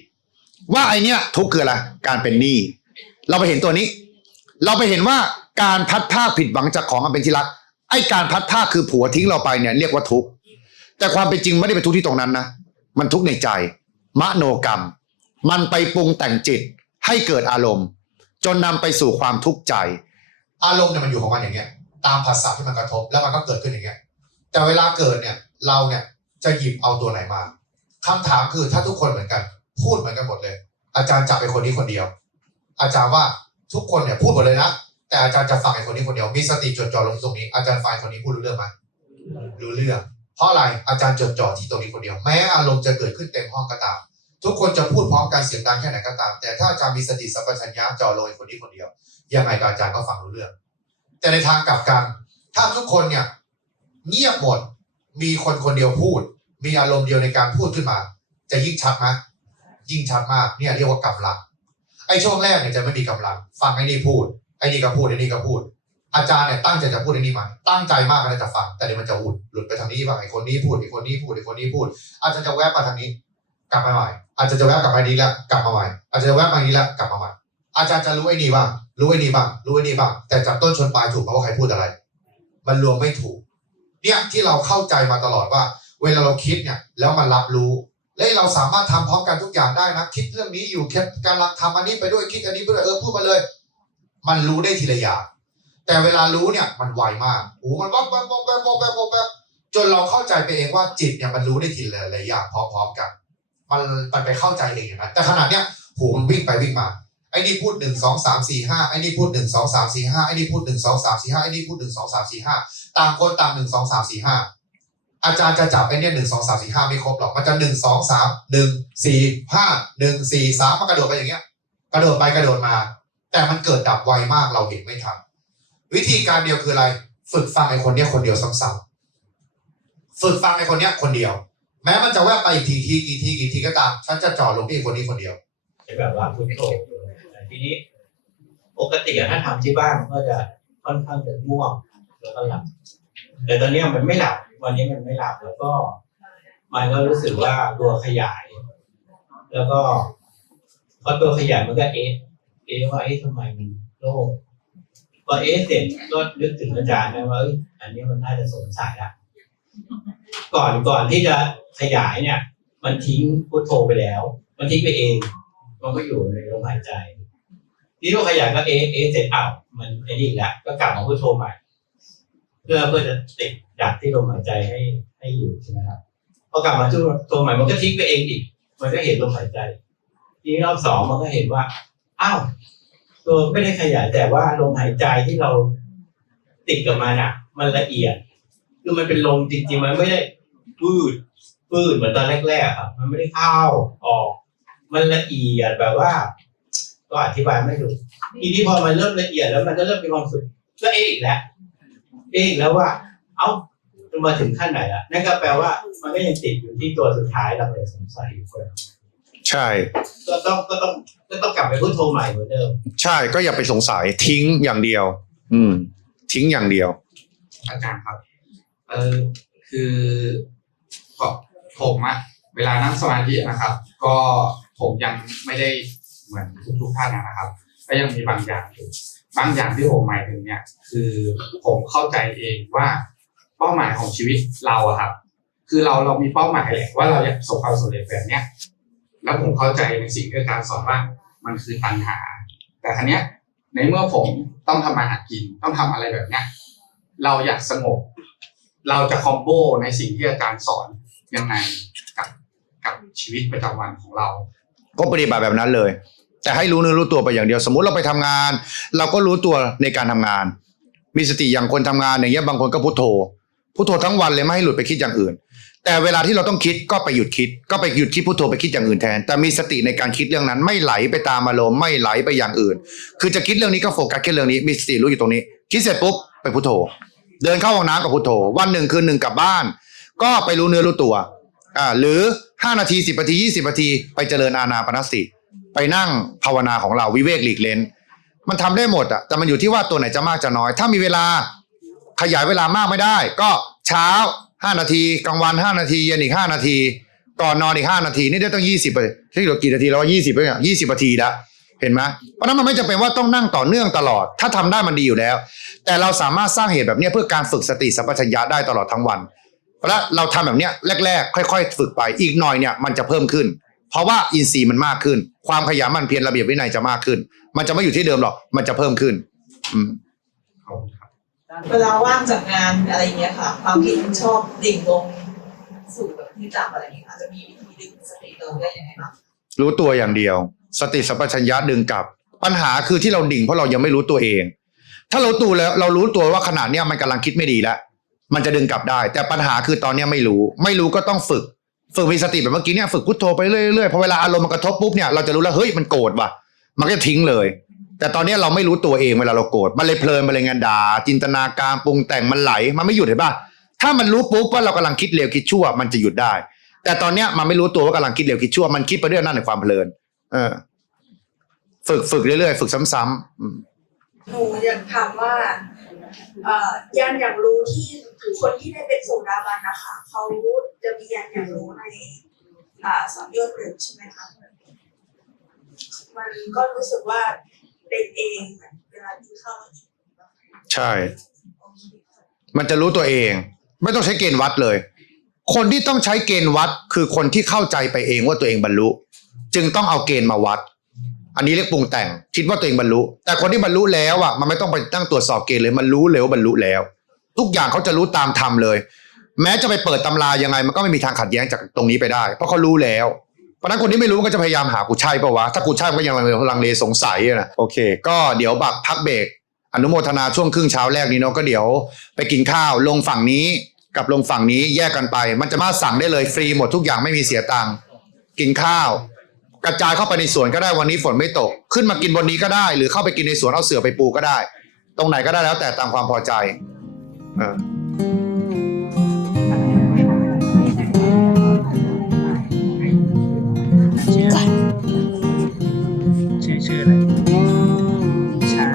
ว่าไอเนี้ยทุกข์คืออะไรการเป็นหนี้เราไปเห็นตัวนี้เราไปเห็นว่าการพัดพรากผิดหวังจากของอันเป็นที่รักไอการพัดพรากคือผัวทิ้งเราไปเนี่ยเรียกว่าทุกข์แต่ความเป็นจริงไม่ได้เป็นทุกข์ที่ตรงนั้นนะมันทุกข์ในใจมโนกรรมมันไปปรุงแต่งจิตให้เกิดอารมณ์จนนำไปสู่ความทุกข์ใจอารมณ์เนี่ยมันอยู่ของมันอย่างเงี้ยตามภาษาที่มันกระทบแล้วมันก็เกิดขึ้นอย่างเงี้ยแต่เวลาเกิดเนี่ยเราเนี่ยจะหยิบเอาตัวไหนมาคำถามคือถ้าทุกคนเหมือนกันพูดเหมือนกันหมดเลยอาจารย์จับไปคนนี้คนเดียวอาจารย์ว่าทุกคนเนี่ยพูดหมดเลยนะแต่อาจารย์จะฟังไอ้คนนี้คนเดียวมีสติจดจ่อลงตรงนี้อาจารย์ฟังคนนี้พูดรู้เรื่องไหมรู้เรื่องเพราะอะไรอาจารย์จดจ่อที่ตรงนี้คนเดียวแม้อารมณ์จะเกิดขึ้นเต็มห้องก็ตาม ทุกคนจะพูดพร้อมกันเสียงดังแค่ไหนก็ตาม แต่ถ้าอาจารย์มีสติสัมปชัญญะจ่อลงคนนี้คนเดียวยังไงก็อาจารย์ก็ฟังรู้เรื่อง แต่ในทางกลับกันถ้าทุกคนเนี่ยเงียบหมดมีคนคนเดียวพูดมีอารมณ์เดียวในการพูดขึ้นมาจะยิ่งชัดไหมยิ่งชัดมากเนี่ยเรียกว่ากำลังไอ้ช่วงแรกเนี่ยจะไม่มีกำลังฟังไอ้นี่พูดไอ้นี่ก็พูดไอ้นี่ก็พูดอาจารย์เนี่ยตั้งใจจะพูดไอ้นี่มาตั้งใจมากเลยจะฟังแต่เดี๋ยวมันจะหลุดไปทางนี้บ้างไอ้คนนี้พูดไอ้คนนี้พูดไอ้คนนี้พูดอาจารย์จะแวบมาทางนี้กลับมาใหม่อาจารย์จะแวบกลับมานี้แล้วกลับมาใหม่อาจารย์จะแวบมานี้แล้วกลับมาใหม่อาจารย์จะรู้ไอ้นี่บ้างรู้ไอ้นี่บ้างรู้ไอ้นี่บ้างแต่จับต้นชนปลายถูกเพราะว่าใครพูดอะไรมันรวมไม่ถูกเนี่ยที่เราเข้าใจมาตลอดว่าเวลาเราคิดเนี่ยแล้วมันรับรู้และเราสามารถทำพร้อมกันทุกอย่างได้นะคิดเรื่องนี้อยู่คิดการรักทำอันนี้ไปด้วยคิดอันนี้ไปด้วยพูดมาเลยมันรู้ได้ทีละอย่างแต่เวลารู้เนี่ยมันไวมากโอ้มันวับจนเราเข้าใจไปเองว่าจิตเนี่ยมันรู้ได้ทีละหลายอย่างพร้อมๆกันมันไปเข้าใจเองอย่างนั้นแต่ขนาดเนี้ยหูมันวิ่งไปวิ่งมาไอ้นี่พูด1 2 3 4 5ไอ้นี่พูด1 2 3 4 5ไอ้นี่พูด1 2 3 4 5ไอ้นี่พูด1 2 3 4 5ต่างคนต่าง1 2 3 4 5อาจารย์จะจับไอ้เนี่ย1 2 3 4 5ไม่ครบหรอกมันจะ1 2 3 1 4 5 1 4 3มันกระโดดไปอย่างเงี้ยกระโดดไปกระโดดมาแต่มันเกิดดับไวมากเราเห็นไม่ทันวิธีการเดียวคืออะไรฝึกฟังไอ้คนเนี้ยคนเดียวซ้ำๆฝึกฟังไอ้คนเนี้ยคนเดียวแม้มันจะแวบไปอีกกี่ทีก็ตามฉันจะจ่อลงที่คนนี้คนเดียว แบบว่าพุทโธทีนี้ปกติถ้าทำที่บ้านก็จะค่อนข้างจะง่วงแล้วก็หลับแต่ตอนนี้มันไม่หลับวันนี้มันไม่หลับแล้วก็มันก็รู้สึกว่าตัวขยายแล้วก็พอตัวขยายมันก็ว่าทำไมมันโล่งพอเสร็จก็นึกถึงอาจารย์นะว่าอันนี้มันน่าจะสงสัยละก่อนที่จะขยายเนี่ยมันทิ้งพุทโธไปแล้วมันทิ้งไปเองมันก็อยู่ในลมหายใจที่เราขยายก็เสร็จมันไอ้นี่แหละก็กลับมาพุทโธใหม่เพื่อจะติดดักที่ลมหายใจให้อยู่ใช่ไหมครับพอกลับมาพุทโธใหม่มันก็ทิ้งไปเองอีกมันก็เห็นลมหายใจทีนี้รอบ2มันก็เห็นว่าตัวไม่ได้ขยายแต่ว่าลมหายใจที่เราติดกับมันมันละเอียดคือมันเป็นลมจริงๆมันไม่ได้ปืดเหมือนตอนแรกๆครับมันไม่ได้เข้าออกมันละเอียดแบบว่าก็อธิบายไม่ถูกทีนี้พอมันเริ่มละเอียดแล้วมันก็เริ่มมีความสุขก็อีกแล้วว่าจะมาถึงขั้นไหนล่ะนั่นก็แปลว่ามันก็ยังติดอยู่ที่ตัวสุดท้ายเราเลยสงสัยอยู่คนใช่ก็ต้องกลับไปพุทโธใหม่เหมือนเดิมใช่ก็อย่าไปสงสัยทิ้งอย่างเดียวทิ้งอย่างเดียวอาจารย์ครับคือผมเวลานั่งสมาธินะครับก็ผมยังไม่ได้เหมือนทุกท่านนะครับก็ยังมีบางอย่างที่ผมหมายถึงเนี่ยคือผมเข้าใจเองว่าเป้าหมายของชีวิตเราครับคือเรามีเป้าหมายแหละว่าเราอยากประสบความสำเร็จแบบเนี้ยแล้วผมเข้าใจในสิ่งที่อาจารย์สอนว่ามันคือตัณหาแต่ครั้งนี้ในเมื่อผมต้องทำมาหากินต้องทำอะไรแบบเนี้ยเราอยากสงบเราจะคอมโบในสิ่งที่อาจารย์สอนยังไงกับชีวิตประจำวันของเราก็ปฏิบัติแบบนั้นเลยแต่ให้รู้เนื้อรู้ตัวไปอย่างเดียวสมมุติเราไปทำงานเราก็รู้ตัวในการทำงานมีสติอย่างคนทำงานอย่างเงี้ยบางคนก็พุทโธทั้งวันเลยไม่ให้หลุดไปคิดอย่างอื่นแต่เวลาที่เราต้องคิดก็ไปหยุดคิดพุทโธไปคิดอย่างอื่นแทนแต่มีสติในการคิดเรื่องนั้นไม่ไหลไปตามอารมณ์ไม่ไหลไปอย่างอื่นคือจะคิดเรื่องนี้ก็โฟกัสแค่เรื่องนี้มีสติรู้อยู่ตรงนี้คิดเสร็จปุ๊บไปพุทโธเดินเข้าห้องน้ำกับพุทโธวันหนึ่งคืนหนึ่งกลับบ้านก็ไปรู้เนื้อรู้ตัวหรือ5 นาที10 นาที20 นาทีไปเจริญอานาปานสติไปนั่งภาวนาของเราวิเวกหลีกเล้นมันทำได้หมดแต่มันอยู่ที่ว่าตัวไหนจะมากจะน้อยถ้ามีเวลาขยายเวลามากไม่ได้ก็เช้า5 นาทีกลางวัน5 นาทีเย็นอีก5 นาทีก่อนนอนอีก5 นาทีนี่ได้ต้อง20ที่เรากี่นาทีแล้วว่า20แล้วเนี่ย20 นาทีแล้วเห็นไหมเพราะนั้นมันไม่จำเป็นว่าต้องนั่งต่อเนื่องตลอดถ้าทำได้มันดีอยู่แล้วแต่เราสามารถสร้างเหตุแบบนี้เพื่อการฝึกสติสัมปชัญญะได้ตลอดทั้งวันแล้วเราทำแบบนี้แรกๆค่อยๆฝึกไปอีกหน่อยเนี่ยมันจะเพิ่มขึ้นเพราะว่าอินทรีย์มันมากขึ้นความขยันหมั่นเพียรระเบียบวินัยจะมากขึ้นมันจะไม่อยู่ที่เดิมหรอกมันจะเพิ่มขึ้นเวลาว่างจากงานอะไรอย่างเงี้ยค่ะความคิดมันชอบดิ่งลงสู่แบบที่ต่ำอะไรอย่างเงี้ยค่ะจะมีวิธีดึงสติเราได้ยังไงบ้างรู้ตัวอย่างเดียวสติสัมปชัญญะดึงกลับปัญหาคือที่เราดิ่งเพราะเรายังไม่รู้ตัวเองถ้าเราตัวแล้วเรารู้ตัวว่าขนาดเนี้ยมันกำลังคิดไม่ดีแล้วมันจะดึงกลับได้แต่ปัญหาคือตอนนี้ไม่รู้ก็ต้องฝึก ฝึกมีสติแบบเมื่อกี้เนี่ยฝึกพุทโธไปเรื่อยๆพอเวลาอารมณ์มันกระทบปุ๊บเนี่ยเราจะรู้แล้วเฮ้ยมันโกรธว่ะมันก็จะทิ้งเลย แต่ตอนนี้เราไม่รู้ตัวเองเวลาเราโกรธมันเลยเพลินมันเลยงานด่าจินตนาการปรุงแต่งมันไหลมันไม่หยุดเห็นป่ะถ้ามันรู้ปุ๊บว่าเรากำลังคิดเลวคิดชั่วมันจะหยุดได้ แต่ตอนเนี้ยมันไม่รู้ตัวว่ากำลังคิดเลวคิดชั่วมันคิดไปเรื่อยนั่นในความเพลินฝึกเรื่อยๆฝึกซ้ำๆ หนูอยากถามว่ายันอย่างรู้ที่คนที่ได้เป็นโสดาบันนะคะเขาจะมียันอย่างรู้ในสัมยศหนึ่งใช่ไหมคะมันก็รู้สึกว่าเป็นเองเวลาที่เข้า ใช่ มันจะรู้ตัวเอง ไม่ต้องใช้เกณฑ์วัดเลย คนที่ต้องใช้เกณฑ์วัดคือคนที่เข้าใจไปเองว่าตัวเองบรรลุจึงต้องเอาเกณฑ์มาวัดอันนี้เรียกปรุงแต่งคิดว่าตัวเองบรรลุแต่คนที่บรรลุแล้วอ่ะมันไม่ต้องไปตั้งตรวจสอบเกณฑ์เลยมันรู้เลยว่าบรรลุแล้วทุกอย่างเขาจะรู้ตามธรรมเลย แม้จะไปเปิดตำรายังไงมันก็ไม่มีทางขัดแย้งจากตรงนี้ไปได้เพราะเขารู้แล้วเพราะนั้นคนที่ไม่รู้ก็จะพยายามหากูใช่ป่าววะถ้ากูใช่มันก็ยังลังเลสงสัยนะโอเคก็เดี๋ยวพักเบรกอนุโมทนาช่วงครึ่งเช้าแรกนี้เนาะก็เดี๋ยวไปกินข้าวลงฝั่งนี้กับลงฝั่งนี้แยกกันไปมันจะมาสั่งได้เลยฟรีหมดทุกอย่างไม่มีเสียตังค์กินข้าวกระจายเข้าไปในสวนก็ได้วันนี้ฝนไม่ตกขึ้นมากินบนนี้ก็ได้หรือเข้าไปกินในสวนเอาเสื่อไปปูก็ได้ตรงไหนก็ได้แล้วแต่ตามความพอใจชื่ออะไรใช่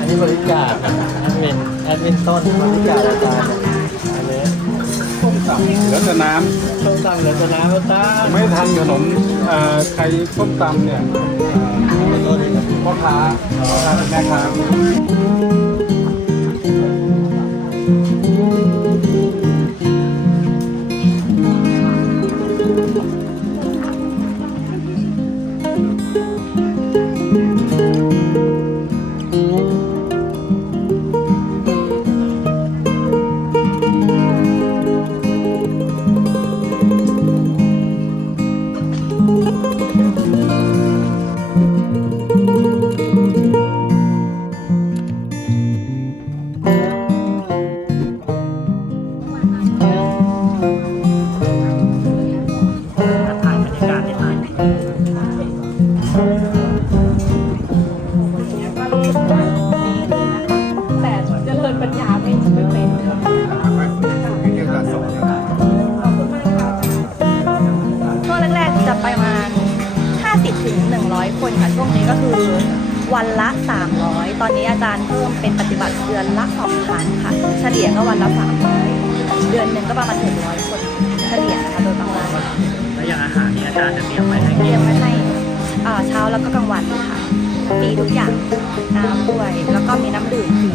อันนี้บริจาคแอดมินต้นบริจาคอาจารย์อันนี้ส้มตำเหลือแต่น้ำส้มตำเหลือแต่น้ำแล้วจ้าไม่ทันขนมใครส้มตำเนี่ยพ่อค้าแม่ค้าคนค่ะช่วงนี้ก็คือวันละ300ตอนนี้อาจารย์เพิ่มเป็นปฏิบัติเดือนละ 2,000 ค่ะเฉลี่ยก็วันละ300เดือนหนึ่งก็ประมาณ100 คนเฉลี่ยนะคะโดยประมาณแล้วอย่างอาหารเนี่ยอาจารย์จะเตรียมไว้ให้ เตรียมไว้ให้เช้าแล้วก็กลางวันค่ะฟรีทุกอย่างน้ำด้วยแล้วก็มีน้ำดื่มฟรี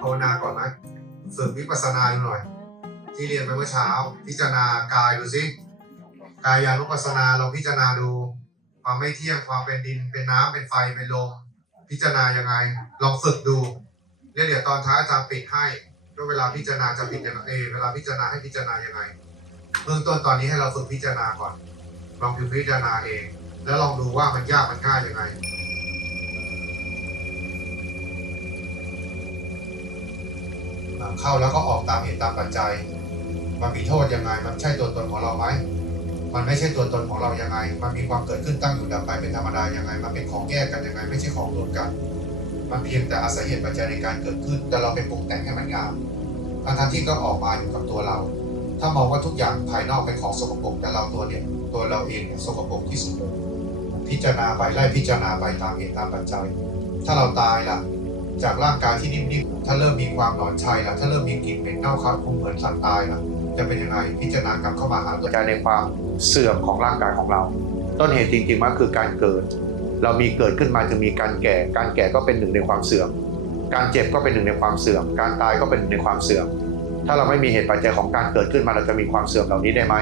ภาวนาก่อนไหมฝึกวิปัสสนาหน่อยที่เรียนไปเมื่อเช้าพิจารณากายดูสิกายานุปัสสนาเราพิจารณาดูความไม่เที่ยงความเป็นดินเป็นน้ำเป็นไฟเป็นลมพิจารณายังไงลองฝึกดูเดี๋ยวตอนท้ายอาจารย์ปิดให้ก็เวลาพิจารณาจะปิดยังไงเวลาพิจารณาให้พิจารณายังไงเบื้องต้นตอนนี้ให้เราฝึกพิจารณาก่อนลองพิจารณาเองแล้วลองดูว่ามันยากมันง่ายยังไงเข้าแล้วก็ออกตามเหตุตามปัจจัยมันมีโทษยังไงมันใช่ตัวตนของเราไหมมันไม่ใช่ตัวตนของเรายังไงมันมีความเกิดขึ้นตั้งอยู่ดับไปเป็นธรรมดายังไงมันเป็นของแยกกันยังไงไม่ใช่ของรวมกันมันเพียงแต่อาศัยเหตุปัจจัยในการเกิดขึ้นแต่เราไปปรุงแต่งให้มันงามทั้งที่ก็ออกมาอยู่กับตัวเรา ถ้ามองว่าทุกอย่างภายนอกเป็นของสกปรกแต่เราตัวเราเองเนี่ยสกปรกที่สุดเลยพิจารณาไปไล่พิจารณาไปตามเหตุตามปัจจัยถ้าเราตายล่ะจากร่างกายที่นิ่มๆถ้าเริ่มมีความหนอนชัยล่ะถ้าเริ่มมีกลิ่นเหม็นเน่าคลุ้งเหมือนสัตว์ตายล่ะจะเป็นยังไงพิจารณากลับเข้ามาหาตัวใจในความเสื่อมของร่างกายของเรา ต้นเหตุจริงๆมันคือการเกิดเรามีเกิดขึ้นมาจะมีการแก่ก็เป็นหนึ่งในความเสื่อมการเจ็บก็เป็นหนึ่งในความเสื่อมการตายก็เป็นหนึ่งในความเสื่อมถ้าเราไม่มีเหตุปัจจัยของการเกิดขึ้นมาเราจะมีความเสื่อมเหล่านี้ได้ไหม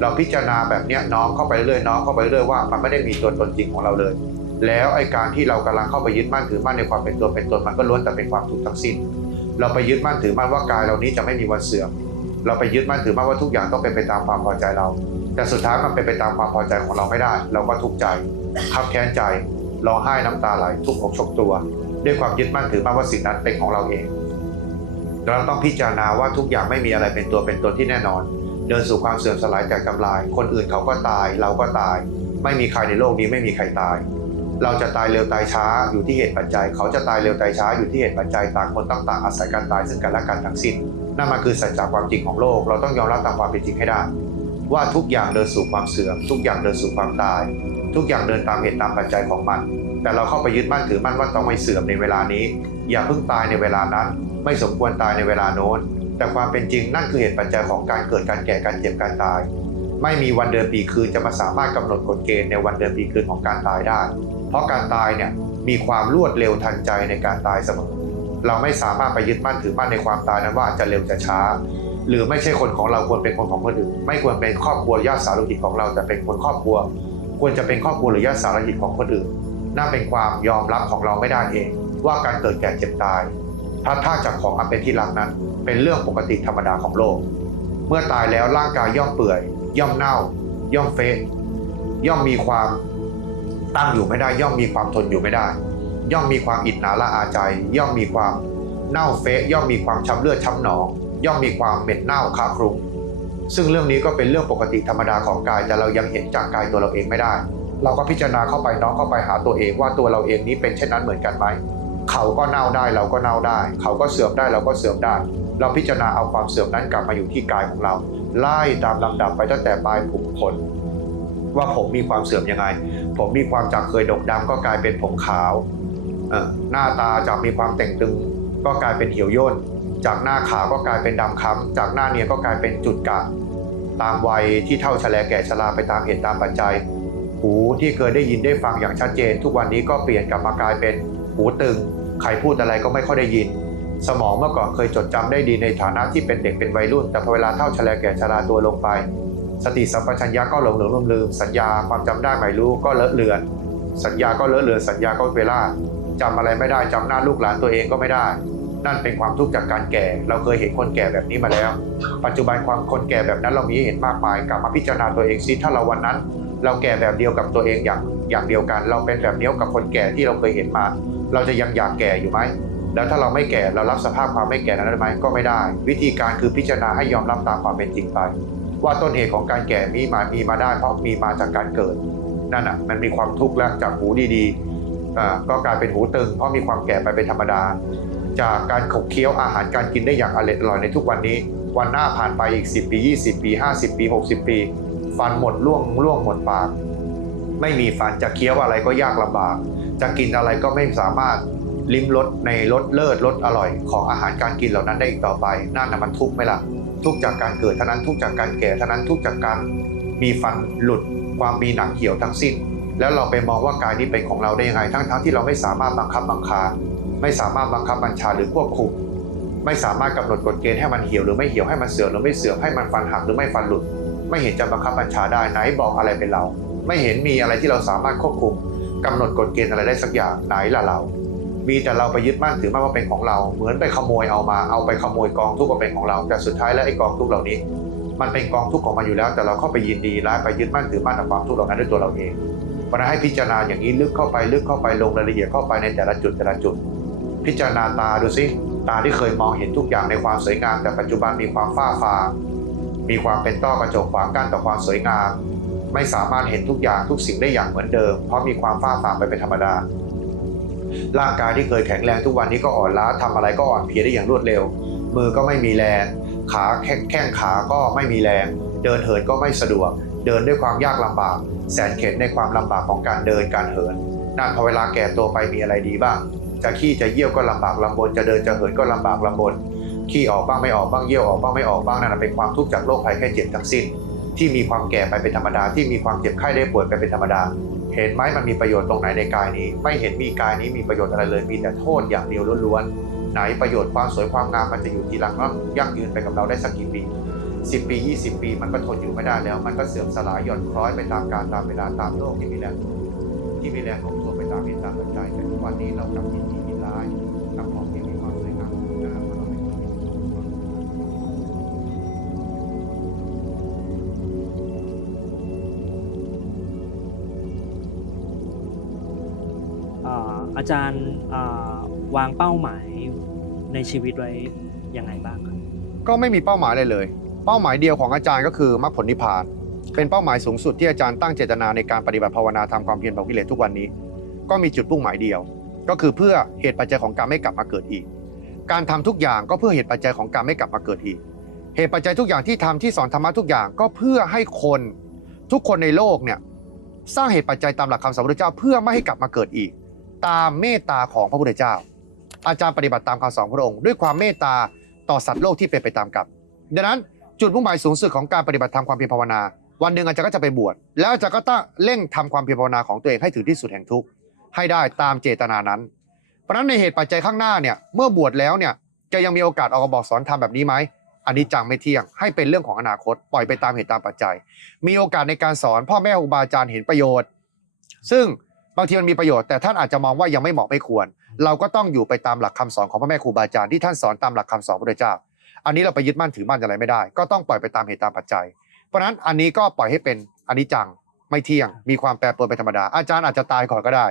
เราพิจารณาแบบนี้น้อมเข้าไปเรื่อยน้อมเข้าไปเรื่อยว่ามันไม่ได้มีตัวตนจริงของเราเลยแล้วไอ้การที่เรากำลังเข้าไปยึดมั่นถือมั่นในความเป็นตัวเป็นตนมันก็ล้วนแต่เป็นความทุกข์ทั้งสิ้นเราไปยึดมั่นถือมั่นว่ากายเรานี้จะไม่มีวันเสื่อมเราไปยึดมั่นถือมั่นว่าทุกอย่างต้องเป็นไปตามความพอใจเราแต่สุดท้ายมันเป็นไปตามความพอใจของเราไม่ได้เราก็ทุกข์ใจคับแค้นใจร้องไห้น้ำตาไหลทุกข์อกชกตัวด้วยความยึดมั่นถือมั่นว่าสิ่งนั้นเป็นของเราเองเราต้องพิจารณาว่าทุกอย่างไม่มีอะไรเป็นตัวเป็นตนที่แน่นอนเดินสู่ความเสื่อมสลายแตกทำลายคนอื่นเขาก็ตายเราก็ตายไม่มีใครในโลกนี้ไม่มีใครตายเราจะตายเร็วตายช้าอยู่ที่เหตุปัจจัยเขาจะตายเร็วตายช้าอยู่ที่เหตุปัจจัยต่างคนต่างอาศัยการตายซึ่งกันและกันทั้งสิ้นนั่นมันคือสัจจะความจริงของโลกเราต้องยอมรับตามความเป็นจริงให้ได้ว่าทุกอย่างเดินสู่ความเสื่อมทุกอย่างเดินสู่ความตายทุกอย่างเดินตามเหตุตามปัจจัยของมันแต่เราเข้าไปยึดมั่นถือมั่นว่าต้องไม่เสื่อมในเวลานี้อย่าเพิ่งตายในเวลานั้นไม่สมควรตายในเวลาโน้นแต่ความเป็นจริงนั่นคือเหตุปัจจัยของการเกิดการแก่การเจ็บการตายไม่มีวันเดือนปีคืนจะมาสามารถกำหนดกฎเกณฑ์ในวันเดือนปีคืนของการตายได้เพราะการตายเนี่ยมีความรวดเร็วทันใจในการตายเสมอเราไม่สามารถไปยึดมั่นถือมั่นในความตายนั้นว่าจะเร็วจะช้าหรือไม่ใช่คนของเราควรเป็นคนของคนอื่นไม่ควรเป็นครอบครัวญาติสาโลหิตของเราแต่เป็นคนครอบครัวควรจะเป็นครอบครัวหรือญาติสาโลหิตของคนอื่นนั่นเป็นความยอมรับของเราไม่ได้เองว่าการเกิดแก่เจ็บตายพัดพรากจากของอันเป็นที่รักนั้นเป็นเรื่องปกติธรรมดาของโลกเมื่อตายแล้วร่างกายย่อมเปื่อยย่อมเน่าย่อมเฟะย่อมมีความตั้งอยู่ไม่ได้ย่อมมีความทนอยู่ไม่ได้ย่อมมีความอิจฉาละอาใจย่อมมีความเน่าเฟะย่อมมีความช้ำเลือดช้ำหนองย่อมมีความเหม็นเน่าคาครุงซึ่งเรื่องนี้ก็เป็นเรื่องปกติธรรมดาของกายแต่เรายังเห็นจากกายตัวเราเองไม่ได้เราก็พิจารณาเข้าไปน้องเข้าไปหาตัวเองว่าตัวเราเองนี้เป็นเช่นนั้นเหมือนกันไหมเขาก็เน่าได้เราก็เน่าได้เขาก็เสื่อมได้เราก็เสื่อมได้เราพิจารณาเอาความเสื่อมนั้นกลับมาอยู่ที่กายของเราไล่ตามลำดับไปตั้งแต่ปลายผมขนว่าผมมีความเสื่อมยังไงผมมีความจากเคยดกดำก็กลายเป็นผมขาวหน้าตาจากมีความแต่งตึงก็กลายเป็นเหี่ยวย่นจากหน้าขาวก็กลายเป็นดำคล้ำจากหน้าเนียนก็กลายเป็นจุดกะตามวัยที่เท่าชะแลแก่ชราไปตามเหตุตามปัจจัยหูที่เคยได้ยินได้ฟังอย่างชัดเจนทุกวันนี้ก็เปลี่ยนกลับมากลายเป็นหูตึงใครพูดอะไรก็ไม่ค่อยได้ยินสมองเมื่อก่อนเคยจดจำได้ดีในฐานะที่เป็นเด็กเป็นวัยรุ่นแต่พอเวลาเท่าชะแลแก่ชราตัวลงไปสติสัมปชัญญะก็หลงลืมสัญญาความจำได้ไม่รู้ก็เลอะเลือนสัญญาก็เลอะเลือนสัญญาก็เวลาจำอะไรไม่ได้จำหน้าลูกหลานตัวเองก็ไม่ได้นั่นเป็นความทุกข์จากการแก่เราเคยเห็นคนแก่แบบนี้มาแล้วปัจจุบันความคนแก่แบบนั้นเรามีเห็นมากมายกลับมาพิจารณาตัวเองซิถ้าเราวันนั้นเราแก่แบบเดียวกับตัวเองอย่างเดียวกันเราเป็นแบบเดียวกับคนแก่ที่เราเคยเห็นมาเราจะยังอยากแก่อยู่ไหมแล้วถ้าเราไม่แก่เรารับสภาพความไม่แก่นั้นได้ไหมก็ไม่ได้วิธีการคือพิจารณาให้ยอมรับตามความเป็นจริงไปว่าต้นเหตุของการแก่มีมาได้เพราะมีมาจากการเกิดนั่นมันมีความทุกข์แล้วจากหูดีๆก็กลายเป็นหูตึงเพราะมีความแก่ไปเป็นธรรมดาจากการขบเคี้ยวอาหารการกินได้อย่างอร่อยในทุกวันนี้วันหน้าผ่านไปอีก10ปี20ปี50ปี60ปีฟันหมดร่วงหมดปากไม่มีฟันจะเคี้ยวอะไรก็ยากลำบากจะกินอะไรก็ไม่สามารถลิ้มรสในรสเลิศรสอร่อยของอาหารการกินเหล่านั้นได้อีกต่อไปนั่นมันทุกข์ไหมล่ะทุกข์จากการเกิดเท่านั้นทุกข์จากการแก่เท่านั้นทุกข์จากการมีฟันหลุดความมีหนังเหี่ยวทั้งสิ้นแล้วเราไปมองว่ากายนี้เป็นของเราได้ยังไงทั้งที่เราไม่สามารถบังคับบังคาไม่สามารถบังคับบัญชาหรือควบคุมไม่สามารถกำหนดกฎเกณฑ์ให้มันเหี่ยวหรือไม่เหี่ยวให้มันเสื่อมหรือไม่เสื่อมให้มันฟันหักหรือไม่ฟันหลุดไม่เห็นจะบังคับบัญชาได้ไหนบอกอะไรเป็นเราไม่เห็นมีอะไรที่เราสามารถควบคุมกำหนดกฎเกณฑ์อะไรได้สักอย่างไหนล่ะเรามีแต่เราไปยึดมั่นถือมั่นว่าเป็นของเราเหมือนไปขโมยเอาไปขโมยกองทุกข์มาเป็นของเราแต่สุดท้ายแล้วไอ้กองทุกข์เหล่านี้มันเป็นกองทุกข์ของมันอยู่แล้วแต่เราเข้าไปยินดีและไปยึดมั่นถือมั่นในความทุกข์เหล่านั้นด้วยตัวเราเองเพราะนั้นให้พิจารณาอย่างนี้ลึกเข้าไปลงรายละเอียดเข้าไปในแต่ละจุดพิจารณาตาดูสิตาที่เคยมองเห็นทุกอย่างในความสวยงามแต่ปัจจุบันมีความฝ้าฟางมีความเป็นต้อกระจกขวางกั้นต่อความสวยงามไม่สามารถเห็นทุกอย่างทุกสิ่งได้อย่างเหมือนเดิมเพราะมีความฝ้าฟางไปเป็นธรรมดาร่างกายที่เคยแข็งแรงทุกวันนี้ก็อ่อนล้าทำอะไรก็อ่อนเพลียได้อย่างรวดเร็วมือก็ไม่มีแรง ขาแข้งขาก็ไม่มีแรง เดินเหินก็ไม่สะดวก เดินด้วยความยากลำบาก แสนเข็ญในความลำบากของการเดินการเหินนั่นพอเวลาแก่ตัวไปมีอะไรดีบ้างจะขี้จะเยี่ยวก็ลำบากลำบนจะเดินจะเหินก็ลำบากลำบนขี้ออกบ้างไม่ออกบ้างเยี่ยวออกบ้างไม่ออกบ้างนั่นเป็นความทุกข์จากโรคภัยแค่เจ็บทั้งสิ้นที่มีความแก่ไปเป็นธรรมดาที่มีความเจ็บไข้ได้ป่วยไปเป็นธรรมดาเห็นไหมมันมีประโยชน์ตรงไหนในกายนี้ไม่เห็นมีกายนี้มีประโยชน์อะไรเลยมีแต่โทษอย่างเดียวล้วนๆไหนประโยชน์ความสวยความงามมันจะอยู่ทีหลังยั่งยืนไปกับเราได้สักกี่ปี10 ปี20 ปีมันก็ทนอยู่ไม่ได้แล้วมันก็เสื่อมสลายหย่อนคล้อยไปตามกาลตามเวลาตามโลกที่มีแรงโน้มถ่วงไปตามเหตุตามปัจจัยแต่ทุกวันนี้เรากลับยินดียินร้ายกับของที่มีความสวยงามเพราะเราเป็นคน อาจารย์วางเป้าหมายในชีวิตไว้ยังไงบ้างครับก็ไม่มีเป้าหมายเลยเป้าหมายเดียวของอาจารย์ก็คือมรรคผลนิพพานเป็นเป้าหมายสูงสุดที่อาจารย์ตั้งเจตนาในการปฏิบัติภาวนาทำความเพียรเผากิเลสทุกวันนี้ก็มีจุดมุ่งหมายเดียวก็คือเพื่อเหตุปัจจัยของการไม่กลับมาเกิดอีกการทำทุกอย่างก็เพื่อเหตุปัจจัยของการไม่กลับมาเกิดอีกเหตุปัจจัยทุกอย่างที่ทำที่สอนธรรมะทุกอย่างก็เพื่อให้คนทุกคนในโลกเนี่ยสร้างเหตุปัจจัยตามหลักคำสอนพระพุทธเจ้าเพื่อไม่ให้กลับมาเกิดอีกตามเมตตาของพระพุทธเจ้าอาจารย์ปฏิบัติตามคำสอนพระองค์ด้วยความเมตตาต่อสัตว์โลกที่เป็นไปตามกรรมดังนั้นจุดมุ่งหมายสูงสุดของการปฏิบัติธรรมความเพียรภาวนาวันหนึ่งอาจารย์ก็จะไปบวชแล้วอาจารย์ก็ต้องเร่งทำความเพียรภาวนาของตัวเองให้ถึงที่สุดแห่งทุกข์ให้ได้ตามเจตนานั้นเพราะฉะนั้นในเหตุปัจจัยข้างหน้าเนี่ยเมื่อบวชแล้วเนี่ยจะยังมีโอกาสออกมาบอกสอนธรรมแบบนี้ไหมอันนี้จังไม่เที่ยงให้เป็นเรื่องของอนาคตปล่อยไปตามเหตุตามปัจจัยมีโอกาสในการสอนพ่อแม่ครูบาอาจารย์เห็นประโยชน์ซึ่งบางทีมันมีประโยชน์แต่ท่านอาจจะมองว่ายังไม่เหมาะไม่ควรเราก็ต้องอยู่ไปตามหลักคำสอนของพ่อแม่ครูบาอาจารย์ที่ท่านสอนตามหลักคำสอนพระพุทธเจ้าอันนี้เราไปยึดมั่นถือมั่นอะไรไม่ได้ก็ต้องปล่อยไปตามเหตุตามปัจจัยเพราะฉะนั้นอันนี้ก็ปล่อยให้เป็นอนิจจังไม่เที่ยงมีความแปรปรวนเป็นธรรมดาอาจารย์อาจจะตายก่อนก็ได้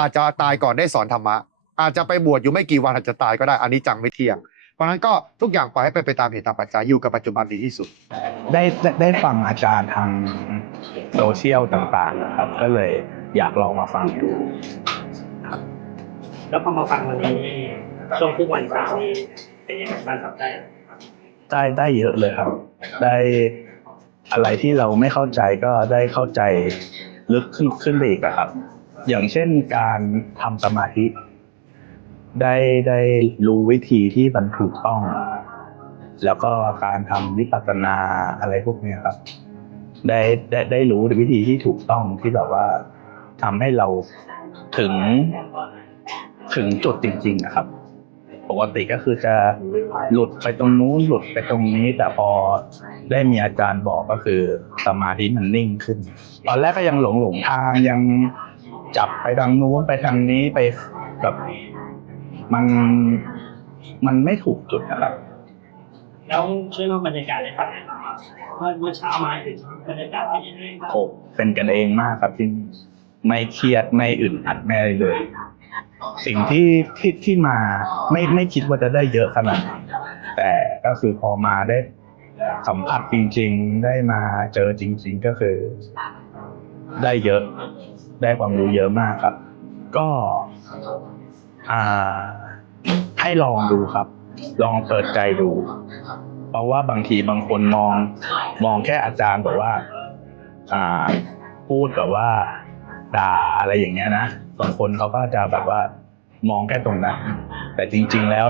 อาจจะตายก่อนได้สอนธรรมะอาจจะไปบวชอยู่ไม่กี่วันอาจจะตายก็ได้อนิจจังไม่เที่ยงเพราะฉะนั้นก็ทุกอย่างปล่อยให้เป็นไปตามเหตุตามปัจจัยอยู่กับปัจจุบันดีที่สุดได้ฟังอาจารย์ทางโซเชียลต่างๆนะครับก็เลยอยากลองมาฟังดูครับแล้วพอมาฟังวันนี้ช่วงทุกวันเสาร์นี้เป็นยังไงบ้างครับได้เยอะเลยครับได้อะไรที่เราไม่เข้าใจก็ได้เข้าใจลึกขึ้นไปอีกครับอย่างเช่นการทำสมาธิได้รู้วิธีที่มันถูกต้องแล้วก็การทำวิปัสสนาอะไรพวกนี้ครับได้รู้วิธีที่ถูกต้องที่แบบว่าทำให้เราถึงจุดจริงๆนะครับปกติก็คือจะหลุดไปตรงนู้นหลุดไปตรงนี้แต่พอได้มีอาจารย์บอกก็คือสมาธิมันนิ่งขึ้นตอนแรกก็ยังหลงทางยังจับไปทางนู้นไปทางนี้ไปแบบมันไม่ถูกจุดนะครับแล้วช่วยเล่าบรรยากาศให้ฟังหน่อยว่าเมื่อเช้ามาถึงบรรยากาศเป็นยังไงบ้างเป็นกันเองมากครับที่ไม่เครียดไม่อึดอัดไม่อะไรเลยสิ่งที่มาไม่คิดว่าจะได้เยอะขนาดนี้แต่ก็คือพอมาได้สัมผัสจริงๆได้มาเจอจริงๆก็คือได้เยอะได้ความรู้เยอะมากครับก็ให้ลองดูครับลองเปิดใจดูเพราะว่าบางทีบางคนมองแค่อาจารย์แบบว่าพูดแบบว่าด่าอะไรอย่างเงี้ยนะบางคนเขาก็จะแบบว่ามองแค่ตรงนั้นแต่จริงๆแล้ว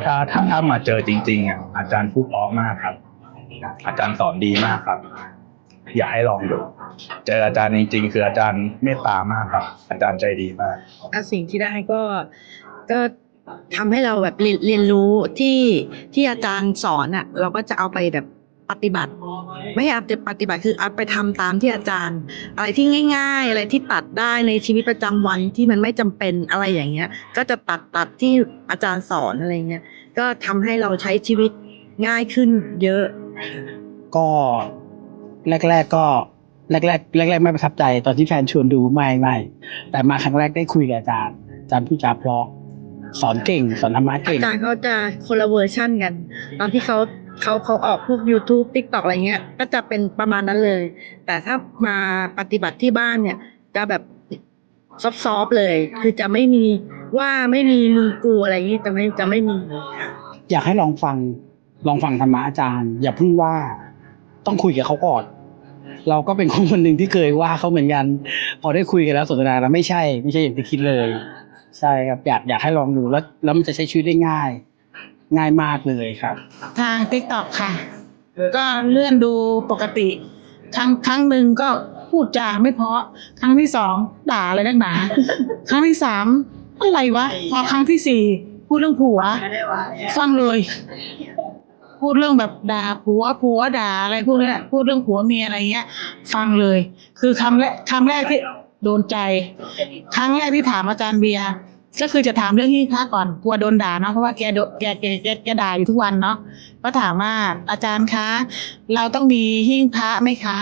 ถ้ามาเจอจริงๆอาจารย์พูดเพราะมากครับอาจารย์สอนดีมากครับอยากให้ลองดูเจออาจารย์จริงๆคืออาจารย์เมตตามากครับอาจารย์ใจดีมากสิ่งที่ได้ก็ทำให้เราแบบเรียนรู้ที่อาจารย์สอนอ่ะเราก็จะเอาไปแบบปฏิบัติไม่เอาจะปฏิบัติคือเอาไปทำตามที่อาจารย์อะไรที่ง่ายๆอะไรที่ตัดได้ในชีวิตประจำวันที่มันไม่จำเป็นอะไรอย่างเงี้ยก็จะตัดที่อาจารย์สอนอะไรเงี้ยก็ทำให้เราใช้ชีวิตง่ายขึ้นเยอะก็แรกไม่ประทับใจตอนที่แฟนชวนดูไม่แต่มาครั้งแรกได้คุยกับอาจารย์ผู้จาเพราะสอนเก่งสอนธรรมะเก่งอาจารย์เขาจะคนละเวอร์ชั่นกันตอนที่เขาออกพวก YouTube TikTok อะไรเงี้ยก็จะเป็นประมาณนั้นเลยแต่ถ้ามาปฏิบัติที่บ้านเนี่ยจะแบบซอฟๆเลยคือจะไม่มีว่าไม่มีมึงกูอะไรอย่างงี้จะไม่มีอยากให้ลองฟัง ลองฟังธรรมะอาจารย์ อย่าเพิ่งว่าต้องคุยกับเขาก่อน เราก็เป็นคนหนึ่งที่เคยว่าเขาเหมือนกัน พอได้คุยกันแล้วสนทนาแล้วไม่ใช่อย่างที่คิดเลย ใช่ครับอยากให้ลองดูแล้วมันจะใช้ชีวิตได้ง่ายมากเลยครับ ทาง TikTok ค่ะ ก็เลื่อนดูปกติครั้งหนึ่งก็พูดจาไม่เพราะครั้งที่สองด่าอะไรนักหนาครั้งที่สามอะไรวะพอครั้งที่สี่พูดเรื่องผัวฟังเลย พูดเรื่องแบบด่าผัวด่าอะไรพวกนี้พูดเรื่องผัวเมียอะไรเงี้ย ฟังเลย คือคำแรกที่โดนใจ ครั้งแรกที่ถามอาจารย์เบียร์ก็คือจะถามเรื่องหิ้งพระก่อนกลัวโดนด่าเนาะเพราะว่าแกด่าอยู่ทุกวันเนาะก็ถามว่าอาจารย์คะเราต้องมีหิ้งพระไหมคะ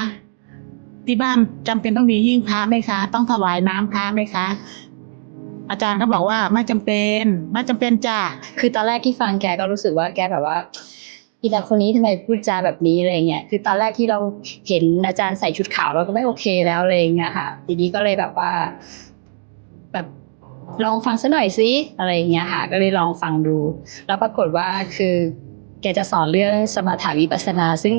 ที่บ้านจำเป็นต้องมีหิ้งพระไหมคะต้องถวายน้ำพระไหมคะอาจารย์ก็บอกว่าไม่จำเป็นจ้ะ คือตอนแรกที่ฟังแกก็รู้สึกว่าแกแบบว่าอีตาคนนี้ทำไมพูดจาแบบนี้อะไรเงี้ยคือตอนแรกที่เราเห็นอาจารย์ใส่ชุดขาวเราก็ไม่โอเคแล้วอะไรเงี้ยค่ะทีนี้ก็เลยแบบว่าแบบลองฟังซะหน่อยสิอะไรเงี้ยค่ะก็เลยลองฟังดูแล้วปรากฏว่าคือแกจะสอนเรื่องสมถะวิปัสสนาซึ่ง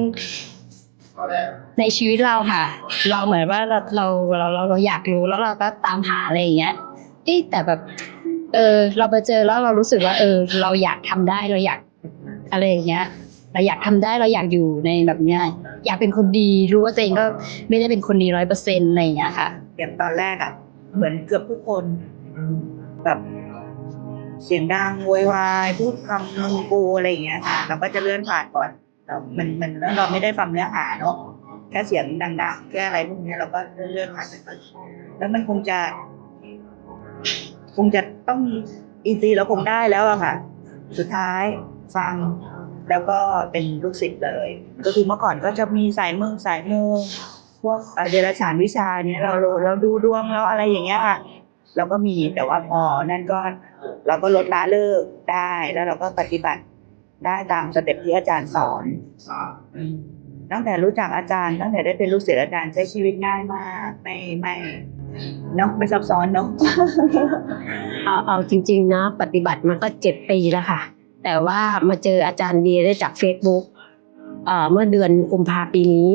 ในชีวิตเราค่ะเราเหมือนว่าเราอยากรู้แล้วเราก็ตามหาอะไรอย่างเงี้ยแต่แบบเราไปเจอแล้วเรารู้สึกว่าเราอยากทำได้เราอยากอะไรอย่างเงี้ยเราอยากทำได้เราอยากอยู่ในแบบเนี้ยอยากเป็นคนดีรู้ว่าตัวเองก็ไม่ได้เป็นคนดี100%อะไรอย่างเงี้ยค่ะ อย่างตอนแรกอ่ะเหมือนเกือบทุกคนแบบเสียงดังโวยวายพูดคำมึงกูอะไรอย่างเงี้ยค่ะเราก็จะเลื่อนผ่านก่อนมันเราไม่ได้ฟังเนื้อหาเนาะแค่เสียงดังๆแค่อะไรพวกนี้เราก็เลื่อนผ่านไปก่อนแล้วมันคงจะต้องอินทรีย์เราคงได้แล้วอะค่ะสุดท้ายฟังแล้วก็เป็นลูกศิษย์เลยก็คือเมื่อก่อนก็จะมีสายมือพวกเดรัจฉานวิชาเนี่ยเราดูดวงเราอะไรอย่างเงี้ยค่ะเราก็มีแต่ว่าพอนั่นก็เราก็ลดละเลิกได้แล้วเราก็ปฏิบัติได้ตามสเต็ปที่อาจารย์สอนตั้งแต่รู้จักอาจารย์ตั้งแต่ได้เป็นลูกศิษย์อาจารย์ใช้ชีวิตง่ายมากไม่เนาะไม่ซับซ้อนเนาะ เอาจริงๆนะปฏิบัติมันก็7 ปีแล้วค่ะแต่ว่ามาเจออาจารย์เบียร์ได้จาก Facebook เมื่อเดือนกุมภาพันธ์ปีนี้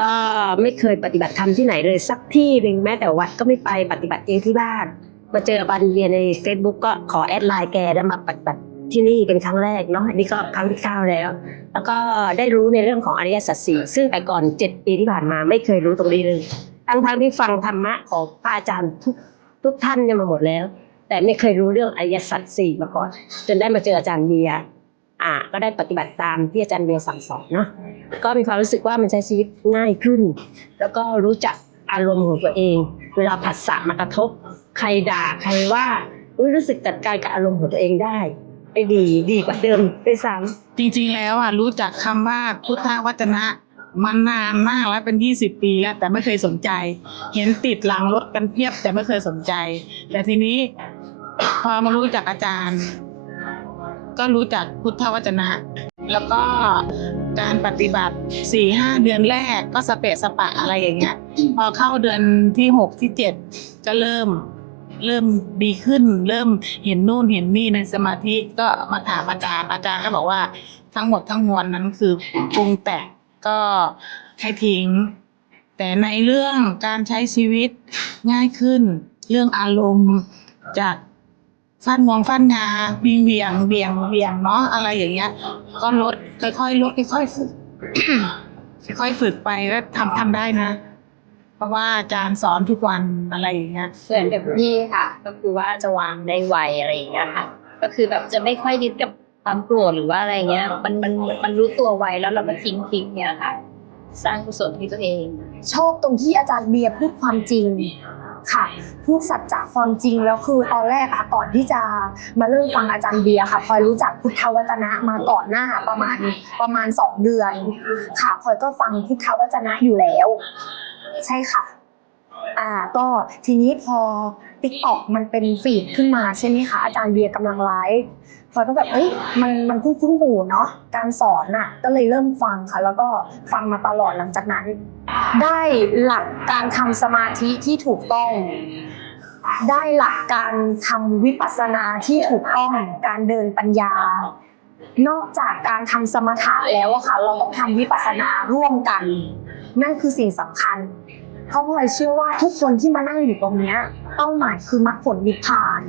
ก็ไม่เคยปฏิบัติธรรมที่ไหนเลยสักที่หนึ่งแม้แต่วัดก็ไม่ไปปฏิบัติเองที่บ้านมาเจออาจารย์เบียร์ใน Facebook ก็ขอแอดไลน์แกแล้วมาปฏิบัติที่นี่เป็นครั้งแรกเนาะอันนี้ก็ครั้งที่ 9แล้วแล้วก็ได้รู้ในเรื่องของอริยสัจ 4ซึ่งแต่ก่อน7 ปีที่ผ่านมาไม่เคยรู้ตรงนี้เลยทั้งที่ฟังธรรมะของพระอาจารย์ทุกท่านเนี่ยมาหมดแล้วแต่ไม่เคยรู้เรื่องอริยสัจ 4มาก่อนจนได้มาเจออาจารย์เบียร์ก็ได้ปฏิบัติตามที่อาจารย์เบียร์สั่งสอนเนาะก็มีความรู้สึกว่ามันใช้ชีวิตง่ายขึ้นแล้วก็รู้จักอารมณ์ของตัวเองเวลาผัสสะมากระทบใครด่าใครว่ารู้สึกจัดการกับอารมณ์ของตัวเองได้ดีกว่าเดิมด้วยซ้ำจริงๆแล้วรู้จักคำว่าพุทธวจนะมันนานมากแล้วเป็น20 ปีแล้วแต่ไม่เคยสนใจเห็นติดหลังรถกันเพียบแต่ไม่เคยสนใจแต่ทีนี้พอมารู้จักอาจารย์ก็รู้จักพุทธวจนะแล้วก็การปฏิบัติ 4-5 เดือนแรกก็สเปะสปะอะไรอย่างเงี้ยพอเข้าเดือนที่6ที่7ก็เริ่มดีขึ้นเริ่มเห็นนู่นเห็นนี่ในสมาธิก็มาถามอาจารย์ก็บอกว่าทั้งหมดทั้งมวลนั้นคือปรุงแต่งก็ให้ทิ้งแต่ในเรื่องการใช้ชีวิตง่ายขึ้นเรื่องอารมณ์จากฟันงาเบี่ยงเนาะอะไรอย่างเงี้ยก็ลดค่อยๆลดค่อยๆฝึก ค่อยๆฝึกไปแล้วทำได้นะเพราะว่าอาจารย์สอนทุกวันอะไรอย่างเงี้ยเหมือนกับพี่ค่ะก็คือว่าจะวางได้ไวอะไรอย่างเงี้ยค่ะก็คือแบบจะไม่ค่อยยึดกับความโกรธหรือว่าอะไรเงี้ยมันรู้ตัวไวแล้วเราก็ทิ้งเนี่ยค่ะสร้างกุศลให้ตัวเองชอบตรงที่อาจารย์เบียร์พูดความจริงค่ะพูดสัจจะความจริงแล้วคือตอนแรกค่ะก่อนที่จะมาเริ่มฟังอาจารย์เบียร์ค่ะพลอยรู้จักพุทธวจนะมาก่อนหน้าประมาณ2 เดือนค่ะพลอยก็ฟังพุทธวจนะอยู่แล้วใช่ค่ะก็ทีนี้พอ TikTok มันเป็นฟีดขึ้นมาใช่ไหมคะอาจารย์เบียร์กำลังไลฟ์พลอยก็แบบมันคุ้นหูเนาะการสอนน่ะก็เลยเริ่มฟังค่ะแล้วก็ฟังมาตลอดหลังจากนั้นได้หลักการทำสมาธิที่ถูกต้องได้หลักการทำวิปัสสนาที่ถูกต้องการเดินปัญญา นอกจากการทำสมถะแล้วอะค่ะเราต้องทำวิปัสสนาร่วมกัน นั่นคือสิ่งสำคัญเพราะพลอยเชื่อว่าทุกคนที่มานั่งอยู่ตรงเนี้ยเป้าหมายคือมรรคผลนิพพาน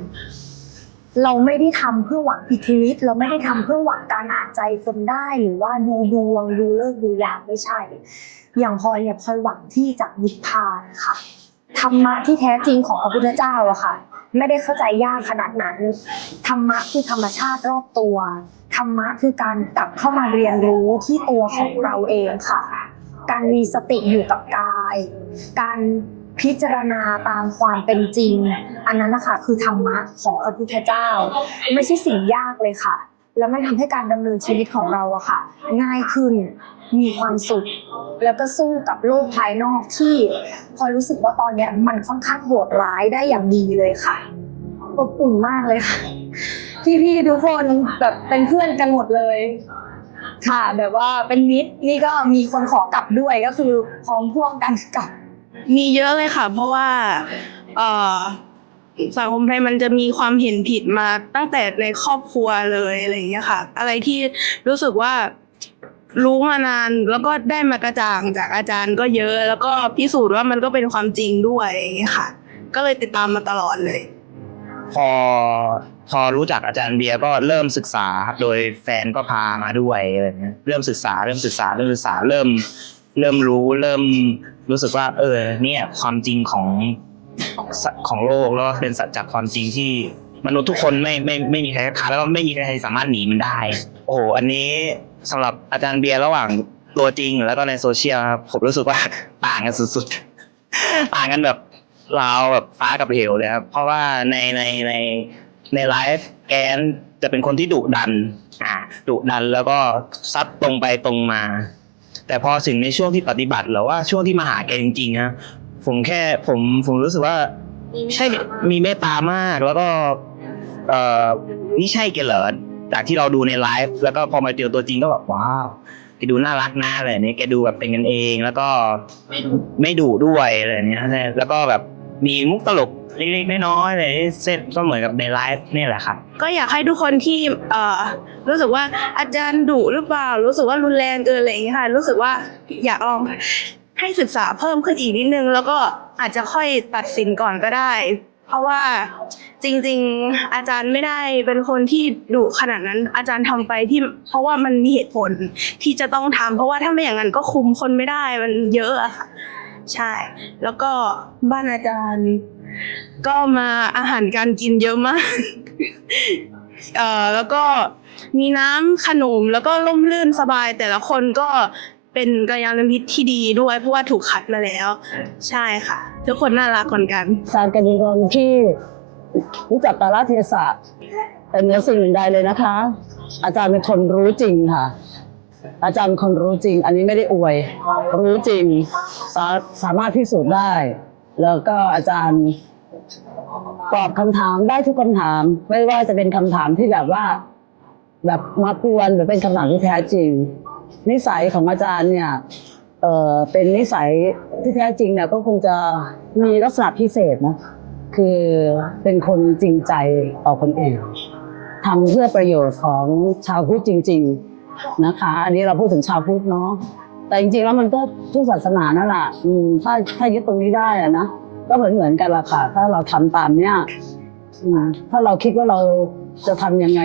เราไม่ได้ทำเพื่อหวังอิทธิฤทธิ์เราไม่ได้ทำเพื่อหวังการอ่านใจคนได้หรือว่าดูดวงดูเลิกษ์ดูยามไม่ใช่ อย่างพลอยเนี่ยพลอยหวังที่จะนิพพานค่ะธรรมะที่แท้จริงของพระพุทธเจ้าอะค่ะไม่ได้เข้าใจยากขนาดนั้นธรรมะคือธรรมชาติรอบตัวธรรมะคือการกลับเข้ามาเรียนรู้ที่ตัวของเราเองค่ะการมีสติอยู่กับกายการพิจารณาตามความเป็นจริงอันนั้นนะคะคือธรรมะของพระพุทธเจ้าไม่ใช่สิ่งยากเลยค่ะแล้วมันทำให้การดำเนินชีวิตของเราอะค่ะง่ายขึ้นมีความสุขแล้วก็สู้กับโลกภายนอกที่พอรู้สึกว่าตอนเนี้ยมันค่อนข้างโหดร้ายได้อย่างดีเลยค่ะอบอุ่นมากเลยค่ะพี่ๆทุกคนแบบเป็นเพื่อนกันหมดเลยค่ะแบบว่าเป็นมิตรนี่ก็มีคนขอกลับด้วยก็คือพร้อมพ่วงกันกลับ มีเยอะเลยค่ะ เพราะว่าสังคมไทยมันจะมีความเห็นผิดมาตั้งแต่ในครอบครัวเลยอะไรอย่างเงี้ยค่ะอะไรที่รู้สึกว่ารู้มานานแล้วก็ได้มากระจ่างจากอาจารย์ก็เยอะแล้วก็พิสูจน์ว่ามันก็เป็นความจริงด้วยค่ะก็เลยติดตามมาตลอดเลยพอรู้จักอาจารย์เบียร์ก็เริ่มศึกษาครับโดยแฟนก็พามาด้วยอะไรเงี้ยเริ่มศึกษาเริ่มรู้เริ่มรู้สึกว่าเนี่ยความจริงของโลกแล้วเป็นสัจจะความจริงที่มนุษย์ทุกคนไม่มีใครคัดค้านแล้วก็ไม่มีใครสามารถหนีมันได้โอ้โหอันนี้สำหรับอาจารย์เบียร์ระหว่างตัวจริงแล้วก็ในโซเชียลครับผมรู้สึกว่าต่างกันสุดๆต่างกันแบบราวแบบฟ้ากับเหวเลยครับเพราะว่าในไลฟ์แกนจะเป็นคนที่ดุดันแล้วก็ซัดตรงไปตรงมาแต่พอถึงในช่วงที่ปฏิบัติหรือว่าช่วงที่มาหาแกจริงๆนะผมรู้สึกว่าใช่มีเมตตามากแล้วก็นี่ใช่แกเหรอจากที่เราดูในไลฟ์แล้วก็พอมาเจอตัวจริงก็แบบว้าวแกดูน่ารักนะอะไรนี้แกดูแบบเป็นกันเองแล้วก็ไม่ดุด้วยอะไรนี้แล้วก็แบบมีมุกตลกเล็กๆน้อยๆอะไรเซตก็เหมือนกับในไลฟ์นี่แหละครับก็อยากให้ทุกคนที่รู้สึกว่าอาจารย์ดุหรือเปล่ารู้สึกว่ารุนแรงเกินอะไรอย่างเงี้ยค่ะรู้สึกว่าอยากลองให้ศึกษาเพิ่มขึ้นอีกนิดนึงแล้วก็อาจจะค่อยตัดสินก่อนก็ได้เพราะว่าจริงๆอาจารย์ไม่ได้เป็นคนที่ดุขนาดนั้นอาจารย์ทำไปที่เพราะว่ามันมีเหตุผลที่จะต้องทำเพราะว่าถ้าไม่อย่างนั้นก็คุมคนไม่ได้มันเยอะอะค่ะใช่แล้วก็บ้านอาจารย์ก็มาอาหารการกินเยอะมากแล้วก็มีน้ำขนมแล้วก็ร่มรื่นสบายแต่ละคนก็เป็นกัลยาณมิตรที่ดีด้วยเพราะว่าถูกคัดมาแล้วใช่ค่ะทุกคนน่ารักเหมือนกันอาจารย์เป็นคนที่รู้จักกาลเทศะแต่เหนือสิ่งอื่นใดเลยนะคะ อาจารย์เป็นคนรู้จริงค่ะอาจารย์เป็นคนรู้จริงอันนี้ไม่ได้อวยรู้จริงสามารถพิสูจน์ได้แล้วก็อาจารย์ตอบคำถามได้ทุกคำถามไม่ว่าจะเป็นคำถามที่แบบว่าแบบมากวนหรือเป็นคำถามที่แท้จริงนิสัยของอาจารย์เนี่ยเป็นนิสัยที่แท้จริงเนี่ยก็คงจะมีลักษณะพิเศษนะคือเป็นคนจริงใจต่อคนอื่นทำเพื่อประโยชน์ของชาวพุทธจริงๆนะคะอันนี้เราพูดถึงชาวพุทธเนาะแต่จริงๆแล้วมันก็ทุกศาสนานั่นแหละถ้ายึดตรงนี้ได้อะนะก็เหมือนกันละค่ะถ้าเราทำตามเนี่ยถ้าเราคิดว่าเราจะทำยังไง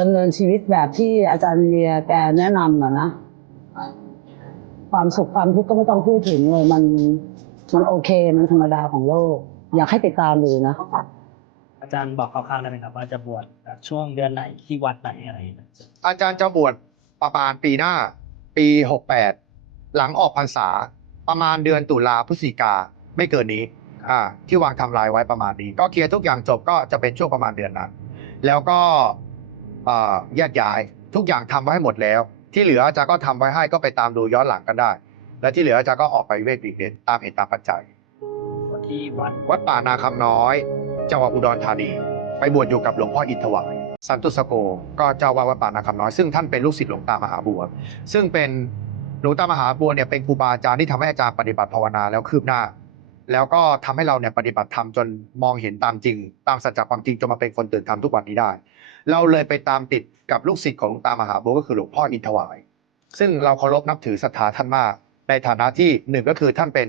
ดำเนินชีวิตแบบที่อาจารย์เรียแกแนะนำอะนะความสุขความทุกข์ก็ไม่ต้องพูดถึงเลยมันโอเคมันธรรมดาของโลกอยากให้ติดตามดูนะอาจารย์บอกคร่าวๆได้ไหมครับว่าจะบวชช่วงเดือนไหนที่วัดไหนอะไรอาจารย์จะบวชประมาณปีหน้าปี68หลังออกพรรษาประมาณเดือนตุลาพฤศจิกาไม่เกินนี้ที่วางไทม์ไลน์ไว้ประมาณนี้ก็เคลียร์ทุกอย่างจบก็จะเป็นช่วงประมาณเดือนนั้นแล้วก็แยกย้ายทุกอย่างทำไว้ให้หมดแล้วที่เหลืออาจารย์ก็ทำไว้ให้ก็ไปตามดูย้อนหลังกันได้และที่เหลืออาจารย์ก็ออกไปเวกปีกเด่นตามเหตุตามปัจจัยที่วัดป่านาคำน้อยจังหวัดอุดรธานีไปบวชอยู่กับหลวงพ่ออินทวายสันตุสโกก็เจ้าวาดวัดป่านาคำน้อยซึ่งท่านเป็นลูกศิษย์หลวงตามหาบัวซึ่งเป็นหลวงตามหาบัวเนี่ยเป็นครูบาอาจารย์ที่ทำให้อาจารย์ปฏิบัติภาวนาแล้วคืบหน้าแล้วก็ทำให้เราเนี่ยปฏิบัติธรรมจนมองเห็นตามจริงตามสัจจะความจริงจนมาเป็นคนตื่นธรรมทุกวันนี้ได้ เราเลยไปตามติดกับลูกศิษย์ของหลวงตามหาบัวก็คือหลวงพ่ออินทวายซึ่งเราเคารพนับถือศรัทธาท่านมากในฐานะที่หนึ่งก็คือท่านเป็น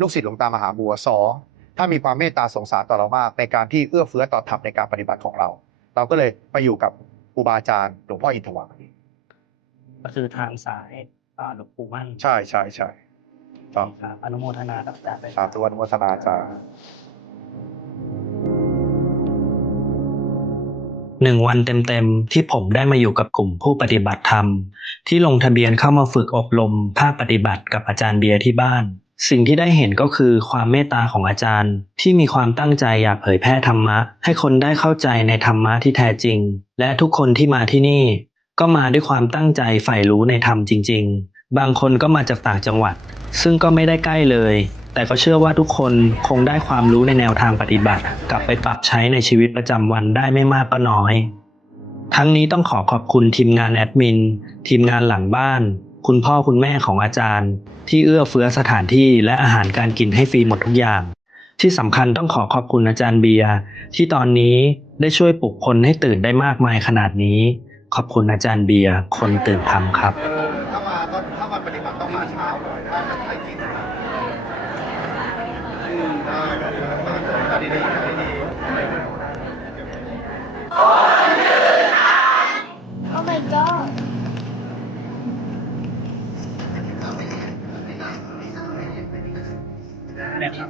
ลูกศิษย์หลวงตามหาบัวสองท่านมีความเมตตาสงสารต่อเรามากในการที่เอื้อเฟื้อต่อธรรมในการปฏิบัติของเรา เราก็เลยไปอยู่กับครูบาอาจารย์หลวงพ่ออินทวาย ก็คือทางสายหลวงปู่มั่น ใช่ใช่ใช่ครับ อนุโมทนากับอาจารย์ไป สาธุอนุโมทนาจ้า 1 วันเต็มๆที่ผมได้มาอยู่กับกลุ่มผู้ปฏิบัติธรรมที่ลงทะเบียนเข้ามาฝึกอบรมภาคปฏิบัติกับอาจารย์เบียร์ที่บ้านสิ่งที่ได้เห็นก็คือความเมตตาของอาจารย์ที่มีความตั้งใจอยากเผยแพร่ธรรมะให้คนได้เข้าใจในธรรมะที่แท้จริงและทุกคนที่มาที่นี่ก็มาด้วยความตั้งใจใฝ่รู้ในธรรมจริงๆบางคนก็มาจากต่างจังหวัดซึ่งก็ไม่ได้ใกล้เลยแต่ก็เชื่อว่าทุกคนคงได้ความรู้ในแนวทางปฏิบัติกลับไปปรับใช้ในชีวิตประจำวันได้ไม่มากก็น้อยทั้งนี้ต้องขอบคุณทีมงานแอดมินทีมงานหลังบ้านคุณพ่อคุณแม่ของอาจารย์ที่เอื้อเฟื้อสถานที่และอาหารการกินให้ฟรีหมดทุกอย่างที่สำคัญต้องขอบคุณอาจารย์เบียร์ที่ตอนนี้ได้ช่วยปลุกคนให้ตื่นได้มากมายขนาดนี้ขอบคุณอาจารย์เบียร์คนตื่นธรรมครับ ถ้ามาปฏิบัติต้องมาเช้าหน่อยถ้ามันใช้กินได้ Oh my god เนี่ยครับ